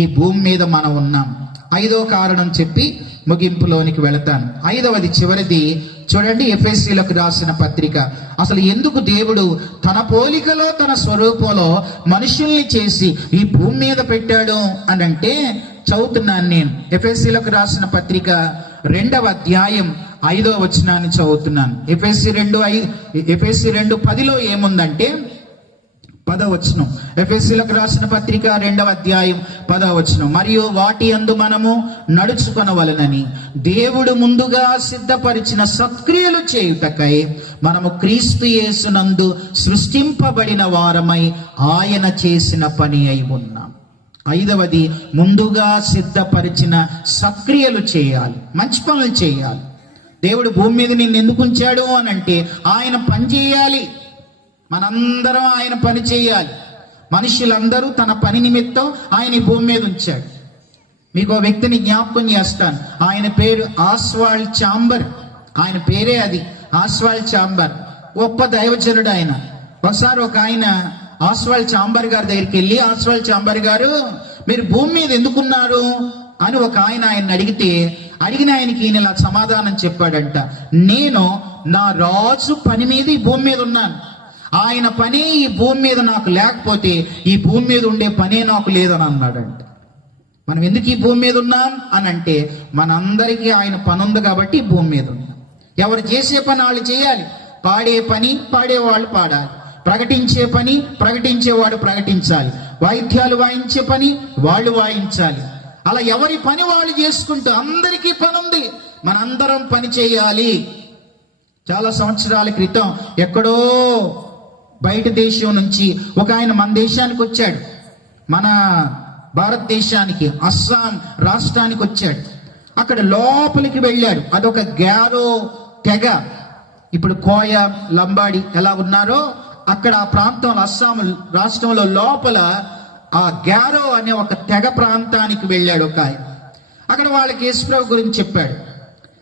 ఈ భూమి మీద మనం ఉన్నాం. 5వ కారణం చెప్పి ముగింపులోనికి వెళతాను. 5వది చివరిది చూడండి, ఎఫెసీయులకు రాసిన పత్రిక. అసలు ఎందుకు దేవుడు తన పోలికలో తన స్వరూపంలో మనుషుల్ని చేసి ఈ భూమి మీద పెట్టాడు అని అంటే, చదువుతున్నాను నేను. ఎఫెసీయులకు రాసిన పత్రిక 2వ అధ్యాయం 5వ వచనాన్ని చదువుతున్నాను. ఎఫెసీ 2:10లో ఏముందంటే, 10వ వచనం. ఎఫెసీయులకు రాసిన పత్రిక 2వ అధ్యాయం 10వ వచనం. మరియు వాటి యందు మనము నడుచుకొనవలెనని దేవుడు ముందుగా సిద్ధపరిచిన సత్క్రియలు చేయుటకై మనము క్రీస్తు యేసునందు సృష్టింపబడిన వారమై ఆయన చేసిన పని అయి ఉన్నాం. 5వది ముందుగా సిద్ధపరిచిన సత్క్రియలు చేయాలి, మంచి పనులు చేయాలి. దేవుడు భూమి మీద నిన్ను ఎందుకు ఉంచాడు అని అంటే, ఆయన పని చేయాలి. మనందరం ఆయన పని చేయాలి. మనుషులందరూ తన పని నిమిత్తం ఆయన ఈ భూమి మీద ఉంచాడు. మీకు ఒక వ్యక్తిని జ్ఞాపకం చేస్తాను. ఆయన పేరు ఆస్వాల్డ్ చాంబర్. ఆయన పేరే అది, ఆస్వాల్డ్ చాంబర్. గొప్ప దైవజనుడు ఆయన. ఒకసారి ఒక ఆయన ఆస్వాల్డ్ చాంబర్ గారి దగ్గరికి వెళ్ళి, ఆస్వాల్డ్ చాంబర్ గారు, మీరు భూమి మీద ఎందుకున్నారు అని ఒక ఆయన అడిగిన ఆయనకి ఈయన ఇలా సమాధానం చెప్పాడంట, నేను నా రాజు పని మీద ఈ భూమి మీద ఉన్నాను. ఆయన పని ఈ భూమి మీద నాకు లేకపోతే ఈ భూమి మీద ఉండే పనే నాకు లేదని అన్నాడంట. మనం ఎందుకు ఈ భూమి మీద ఉన్నాం అని అంటే, మనందరికీ ఆయన పని ఉంది కాబట్టి ఈ భూమి మీద ఉన్నాం. ఎవరు చేసే పని వాళ్ళు చేయాలి. పాడే పని పాడేవాళ్ళు పాడాలి, ప్రకటించే పని ప్రకటించేవాడు ప్రకటించాలి, వాయిద్యాలు వాయించే పని వాళ్ళు వాయించాలి. అలా ఎవరి పని వాళ్ళు చేసుకుంటూ అందరికీ పని ఉంది. మనందరం పని చేయాలి. చాలా సంవత్సరాల క్రితం ఎక్కడో బయట దేశం నుంచి ఒక ఆయన మన దేశానికి వచ్చాడు. మన భారతదేశానికి అస్సాం రాష్ట్రానికి వచ్చాడు. అక్కడ లోపలికి వెళ్ళాడు. అదొక గ్యారో తెగ. ఇప్పుడు కోయ, లంబాడి ఎలా ఉన్నారో అక్కడ ఆ ప్రాంతంలో, అస్సాం రాష్ట్రంలో లోపల ఆ గ్యారో అనే ఒక తెగ ప్రాంతానికి వెళ్ళాడు ఒక ఆయన. అక్కడ వాళ్ళకి యేసుప్రభు గురించి చెప్పాడు.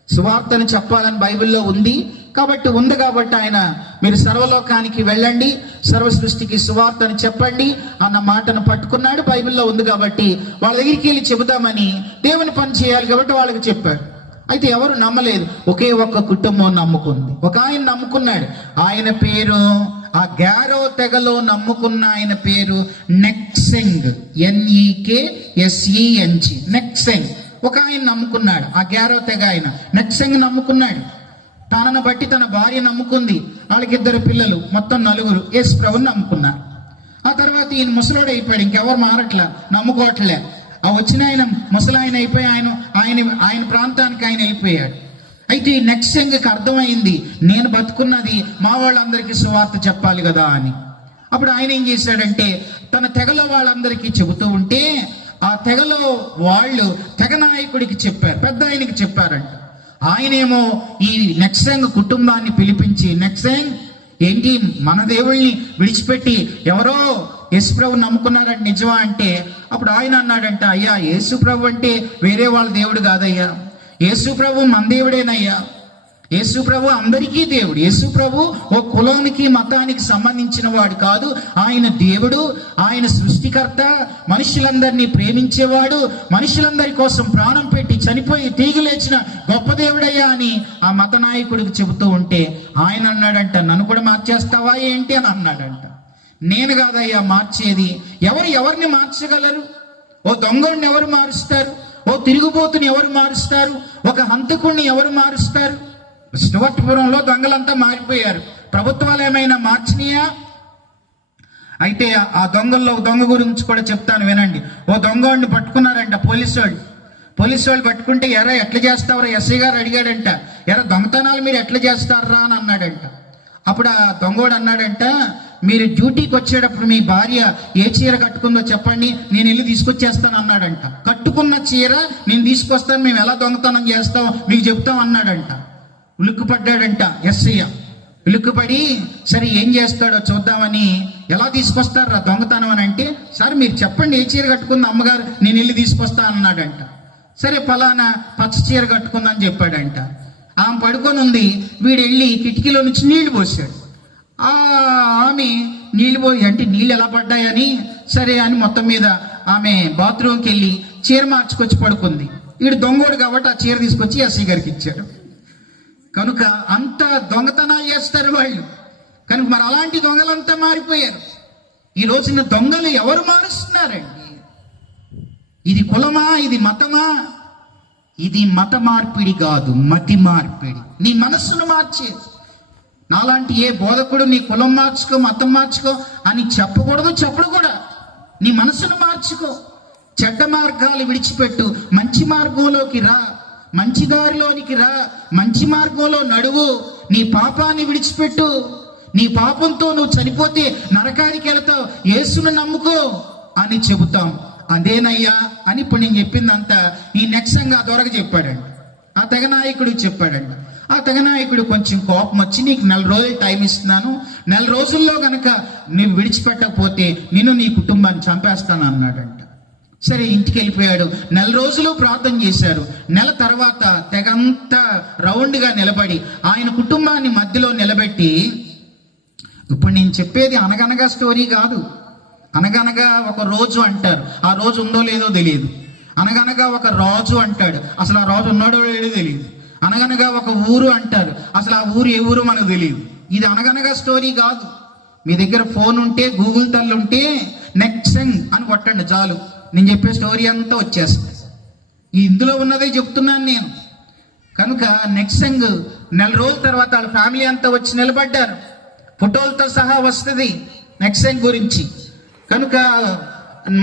సువార్తను చెప్పాలని బైబిల్లో ఉంది కాబట్టి ఆయన మీరు సర్వలోకానికి వెళ్ళండి, సర్వ సృష్టికి సువార్తను చెప్పండి అన్న మాటను పట్టుకున్నాడు. బైబిల్లో ఉంది కాబట్టి వాళ్ళ దగ్గరికి వెళ్ళి చెబుదామని, దేవుని పని చేయాలి కాబట్టి వాళ్ళకి చెప్పాడు. అయితే ఎవరు నమ్మలేదు. ఒకే ఒక్క కుటుంబం నమ్ముకుంది. ఒక ఆయన నమ్ముకున్నాడు. ఆయన పేరు, ఆ గ్యారో తెగలో నమ్ముకున్న ఆయన పేరు నెక్సెంగ్, NEKSENG, నెక్సెంగ్. ఒక ఆయన నమ్ముకున్నాడు. ఆ గ్యారో తెగ ఆయన నెక్సెంగ్ నమ్ముకున్నాడు. తనను బట్టి తన భార్య నమ్ముకుంది. వాళ్ళకి 2 పిల్లలు, మొత్తం 4 యేసు ప్రభువుని నమ్ముకున్నారు. ఆ తర్వాత ఈయన ముసలోడు అయిపోయాడు. ఇంకెవరు మారట్లే, నమ్ముకోవట్లే. ఆ వచ్చిన ఆయన ముసలాయన అయిపోయి ఆయన ప్రాంతానికి ఆయన వెళ్ళిపోయాడు. అయితే ఈ నెక్సెంగ్కి అర్థమైంది, నేను బతుకున్నది మా వాళ్ళందరికీ సువార్త చెప్పాలి కదా అని. అప్పుడు ఆయన ఏం చేశాడంటే, తన తెగలో వాళ్ళందరికీ చెబుతూ ఉంటే ఆ తెగలో వాళ్ళు తెగ నాయకుడికి చెప్పారు, పెద్ద ఆయనకి చెప్పారంట. ఆయనేమో ఈ నెక్సెంగ్ కుటుంబాన్ని పిలిపించి, నెక్సెంగ్ ఏంటి మన దేవుళ్ళని విడిచిపెట్టి ఎవరో యేసుప్రభు నమ్ముకున్నారంటే నిజమా అంటే, అప్పుడు ఆయన అన్నాడంట, అయ్యా యేసుప్రభు అంటే వేరే వాళ్ళ దేవుడు కాదయ్యా, యేసుప్రభు మన దేవుడేనయ్యా. యేసుప్రభు అందరికీ దేవుడు. యేసుప్రభు ఓ కులానికి మతానికి సంబంధించిన వాడు కాదు. ఆయన దేవుడు, ఆయన సృష్టికర్త, మనుషులందరినీ ప్రేమించేవాడు, మనుషులందరి కోసం ప్రాణం పెట్టి చనిపోయి తిరిగి లేచిన గొప్ప దేవుడయ్యా అని ఆ మత నాయకుడికి చెబుతూ ఉంటే ఆయన అన్నాడంట, నన్ను కూడా మార్చేస్తావా ఏంటి అని అన్నాడంట. నేను కాదయ్యా మార్చేది. ఎవరిని మార్చగలరు? ఓ దొంగడిని ఎవరు మారుస్తారు? ఓ తిరుగుబోతుని ఎవరు మారుస్తారు? ఒక హంతకుడిని ఎవరు మారుస్తారు? స్టువర్ట్పురంలో దొంగలంతా మారిపోయారు. ప్రభుత్వాలు ఏమైనా మార్చినాయా? అయితే ఆ దొంగ గురించి కూడా చెప్తాను వినండి. ఓ దొంగని పట్టుకున్నారంట పోలీసు వాళ్ళు పట్టుకుంటే, ఎట్లా చేస్తావరా? ఎస్ఐ గారు అడిగాడంట, దొంగతనాలు మీరు ఎట్లా చేస్తారా అని అన్నాడంట. అప్పుడు ఆ దొంగోడు అన్నాడంట, మీరు డ్యూటీకి వచ్చేటప్పుడు మీ భార్య ఏ చీర కట్టుకుందో చెప్పండి, నేను వెళ్ళి తీసుకొచ్చేస్తాను అన్నాడంట. కట్టుకున్న చీర నేను తీసుకొస్తాను, మేము ఎలా దొంగతనం చేస్తాం మీకు చెప్తాం అన్నాడంట. ఉలిక్కుపడ్డాడంట ఎస్ఐ. ఉలిక్కుపడి సరే ఏం చేస్తాడో చూద్దామని, ఎలా తీసుకొస్తారా దొంగతనం అని అంటే, సరే మీరు చెప్పండి ఏ చీర కట్టుకుంది అమ్మగారు, నేను వెళ్ళి తీసుకొస్తా అన్నాడంట. సరే ఫలానా పచ్చ చీర కట్టుకుందని చెప్పాడంట. ఆమె పడుకొని ఉంది. వీడు వెళ్ళి కిటికీలో నుంచి నీళ్లు పోసాడు. ఆమె నీళ్లు పోయి అంటే నీళ్ళు ఎలా పడ్డాయని సరే అని మొత్తం మీద ఆమె బాత్రూమ్కి వెళ్ళి చీర మార్చుకొచ్చి పడుకుంది. వీడు దొంగోడు కాబట్టి ఆ చీర తీసుకొచ్చి ఎస్ఐ గారికి ఇచ్చాడు. కనుక అంత దొంగతనాలు చేస్తారు వాళ్ళు. కనుక మరి అలాంటి దొంగలంతా మారిపోయారు. ఈ రోజున దొంగలు ఎవరు మారుస్తున్నారండి? ఇది కులమా? ఇది మతమా? ఇది మత మార్పిడి కాదు, మతి మార్పిడి. నీ మనస్సును మార్చేది. నాలాంటి ఏ బోధకుడు నీ కులం మార్చుకో, మతం మార్చుకో అని చెప్పకూడదు, చెప్పడు కూడా. నీ మనస్సును మార్చుకో. చెడ్డ మార్గాలు విడిచిపెట్టు, మంచి మార్గంలోకి రా, మంచి దారిలోనికి రా, మంచి మార్గంలో నడువు. నీ పాపాన్ని విడిచిపెట్టు. నీ పాపంతో నువ్వు చనిపోతే నరకానికి వెళతావు, యేసును నమ్ముకో అని చెబుతాం. అదేనయ్యా అని ఇప్పుడు నేను చెప్పిందంతా ఈ నెక్సంగా దొరక చెప్పాడండి. ఆ తెగ నాయకుడికి చెప్పాడండి. ఆ తెగ నాయకుడు కొంచెం కోపం వచ్చి, నీకు 4 రోజులు టైం ఇస్తున్నాను, 4 రోజుల్లో గనక నువ్వు విడిచిపెట్టకపోతే నిన్ను నీ కుటుంబాన్ని చంపేస్తాను అన్నాడంట. సరే ఇంటికి వెళ్ళిపోయాడు. 4 రోజులు ప్రార్థన చేశారు. నెల తర్వాత తెగంతా రౌండ్గా నిలబడి ఆయన కుటుంబాన్ని మధ్యలో నిలబెట్టి, ఇప్పుడు నేను చెప్పేది అనగనగా స్టోరీ కాదు. అనగనగా ఒక రోజు అంటారు, ఆ రోజు ఉందో లేదో తెలియదు. అనగనగా ఒక రాజు అంటాడు, అసలు ఆ రాజు ఉన్నాడో లేదో తెలియదు. అనగనగా ఒక ఊరు అంటారు, అసలు ఆ ఊరు ఏ ఊరు మనకు తెలియదు. ఇది అనగనగా స్టోరీ కాదు. మీ దగ్గర ఫోన్ ఉంటే, గూగుల్ తల్లి ఉంటే నెక్సెంగ్ అని కొట్టండి చాలు, నేను చెప్పే స్టోరీ అంతా వచ్చేస్తుంది. ఇందులో ఉన్నదే చెప్తున్నాను నేను. కనుక నెక్సెంగ్ 4 రోజుల తర్వాత వాళ్ళ ఫ్యామిలీ అంతా వచ్చి నిలబడ్డారు. ఫోటోలతో సహా వస్తుంది నెక్సెంగ్ గురించి. కనుక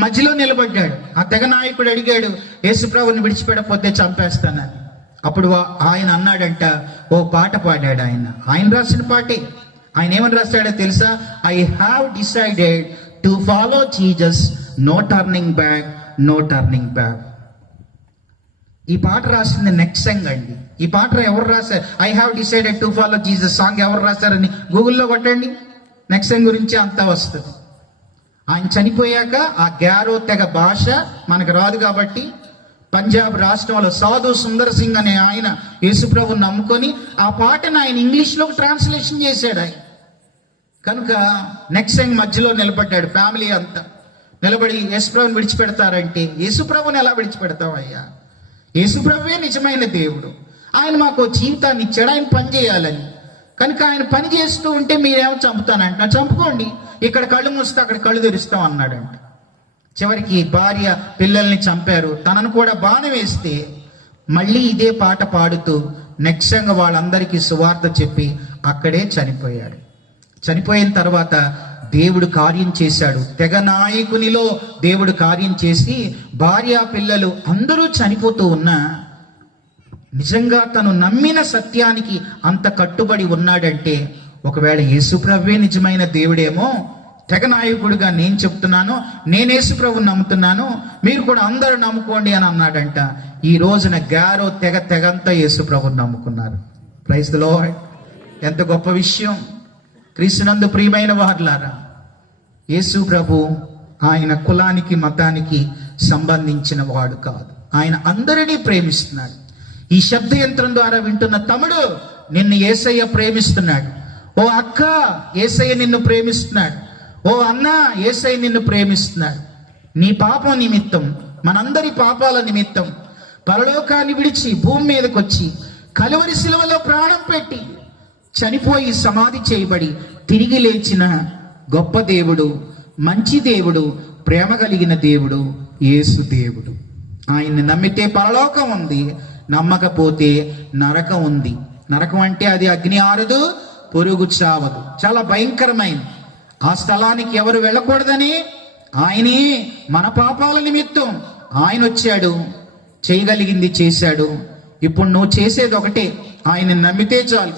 మధ్యలో నిలబడ్డాడు. ఆ తెగ నాయకుడు అడిగాడు, యేసుప్రభుని విడిచిపెట్టకపోతే చంపేస్తానని. అప్పుడు ఆయన అన్నాడంట, ఓ పాట పాడాడు. ఆయన రాసిన పాటే. ఆయన ఏమని రాశాడో తెలుసా? I have decided to follow Jesus, no turning back, no turning back. ఈ పాట రాసింది నెక్సెంగ్ అండి. ఈ పాట ఎవరు రాశారు? I have decided to follow Jesus song ఎవరు రాశారని గూగుల్లో కొట్టండి, నెక్సెంగ్ గురించి అంతా వస్తుంది. ఆయన చనిపోయాక ఆ గ్యారో తెగ భాష మనకు రాదు కాబట్టి పంజాబ్ రాష్ట్రంలో సాధు సుందర్ సింగ్ అనే ఆయన యేసుప్రభుని నమ్ముకొని ఆ పాటను ఆయన ఇంగ్లీష్లోకి ట్రాన్స్లేషన్ చేశాడు ఆయన. కనుక నెక్స్ట్ టైం మధ్యలో నిలబడ్డాడు, ఫ్యామిలీ అంతా నిలబడి యేసుప్రభుని విడిచిపెడతారంటే యేసుప్రభుని ఎలా విడిచిపెడతావయ్యా? యేసుప్రభువే నిజమైన దేవుడు. ఆయన మాకు జీవితాన్ని ఇచ్చాడు, ఆయన పని చేయాలని. కనుక ఆయన పని చేస్తూ ఉంటే మీరేమో చంపుతానంట, చంపుకోండి, ఇక్కడ కళ్ళు మూస్తే అక్కడ కళ్ళు తెరుస్తాం అన్నాడంట. చివరికి భార్య పిల్లల్ని చంపారు, తనను కూడా బాణం వేస్తే మళ్ళీ ఇదే పాట పాడుతూ నెక్స్ట్గా వాళ్ళందరికీ సువార్త చెప్పి అక్కడే చనిపోయాడు. చనిపోయిన తర్వాత దేవుడు కార్యం చేశాడు. తెగ నాయకునిలో దేవుడు కార్యం చేసి భార్య పిల్లలు అందరూ చనిపోతూ ఉన్నా నిజంగా తను నమ్మిన సత్యానికి అంత కట్టుబడి ఉన్నాడంటే ఒకవేళ యేసుప్రభువే నిజమైన దేవుడేమో. తెగ నాయకుడిగా నేను చెప్తున్నాను, నేను యేసుప్రభుని నమ్ముతున్నాను, మీరు కూడా అందరూ నమ్ముకోండి అని అన్నాడంట. ఈ రోజున గారో తెగంతా యేసుప్రభుని నమ్ముకున్నారు. Praise the lord. ఎంత గొప్ప విషయం. క్రీస్తునందు ప్రియమైన వారులారా, యేసు ప్రభు ఆయన కులానికి మతానికి సంబంధించిన వాడు కాదు. ఆయన అందరినీ ప్రేమిస్తున్నాడు. ఈ శబ్ద యంత్రం ద్వారా వింటున్న తమ్ముడు, నిన్ను యేసయ్య ప్రేమిస్తున్నాడు. ఓ అక్క, యేసయ్య నిన్ను ప్రేమిస్తున్నాడు. ఓ అన్న, యేసయ్య నిన్ను ప్రేమిస్తున్నాడు. నీ పాపం నిమిత్తం, మనందరి పాపాల నిమిత్తం పరలోకాన్ని విడిచి భూమి మీదకి వచ్చి కలువరి శిలువలో ప్రాణం పెట్టి చనిపోయి సమాధి చేయబడి తిరిగి లేచిన గొప్ప దేవుడు, మంచి దేవుడు, ప్రేమ కలిగిన దేవుడు యేసు దేవుడు. ఆయన్ని నమ్మితే పరలోకం ఉంది, నమ్మకపోతే నరకం ఉంది. నరకం అంటే అది అగ్ని ఆరదు, పొరుగు చావదు, చాలా భయంకరమైనది. ఆ స్థలానికి ఎవరు వెళ్ళకూడదని ఆయనే మన పాపాల నిమిత్తం ఆయన వచ్చాడు, చేయగలిగింది చేశాడు. ఇప్పుడు నువ్వు చేసేది ఒకటే, ఆయన్ని నమ్మితే చాలు.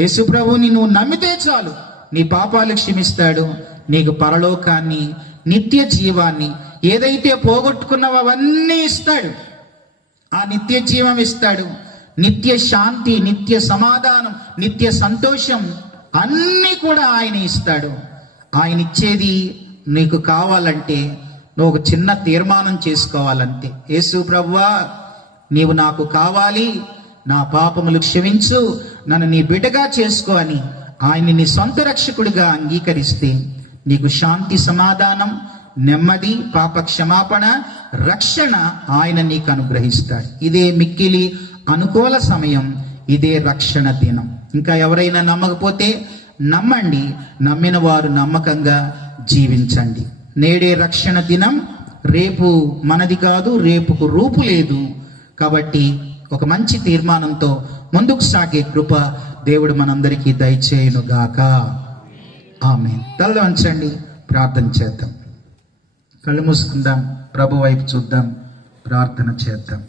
యేసు ప్రభువుని నువ్వు నమ్మితే చాలు, నీ పాపాలు క్షమిస్తాడు, నీకు పరలోకాన్ని, నిత్య జీవాన్ని, ఏదైతే పోగొట్టుకున్నావో అవన్నీ ఇస్తాడు. ఆ నిత్య జీవం ఇస్తాడు, నిత్య శాంతి, నిత్య సమాధానం, నిత్య సంతోషం అన్నీ కూడా ఆయన ఇస్తాడు. ఆయన ఇచ్చేది నీకు కావాలంటే నువ్వు ఒక చిన్న తీర్మానం చేసుకోవాలంతే. యేసు ప్రభువా, నీవు నాకు కావాలి, నా పాపములు క్షమించు, నన్ను నీ బిడ్డగా చేసుకో అని ఆయన్ని నీ సొంత రక్షకుడిగా అంగీకరిస్తే నీకు శాంతి, సమాధానం, నెమ్మది, పాప క్షమాపణ, రక్షణ ఆయన నీకు అనుగ్రహిస్తాడు. ఇదే మిక్కిలి అనుకూల సమయం, ఇదే రక్షణ దినం. ఇంకా ఎవరైనా నమ్మకపోతే నమ్మండి, నమ్మిన వారు నమ్మకంగా జీవించండి. నేడే రక్షణ దినం, రేపు మనది కాదు, రేపుకు రూపు లేదు. కాబట్టి ఒక మంచి తీర్మానంతో ముందుకు సాగే కృప దేవుడు మనందరికీ దయచేయును గాక. ఆమేన్. తల వంచండి, ప్రార్థన చేద్దాం. కళ్ళు మూసుకుందాం, ప్రభు వైపు చూద్దాం, ప్రార్థన చేద్దాం.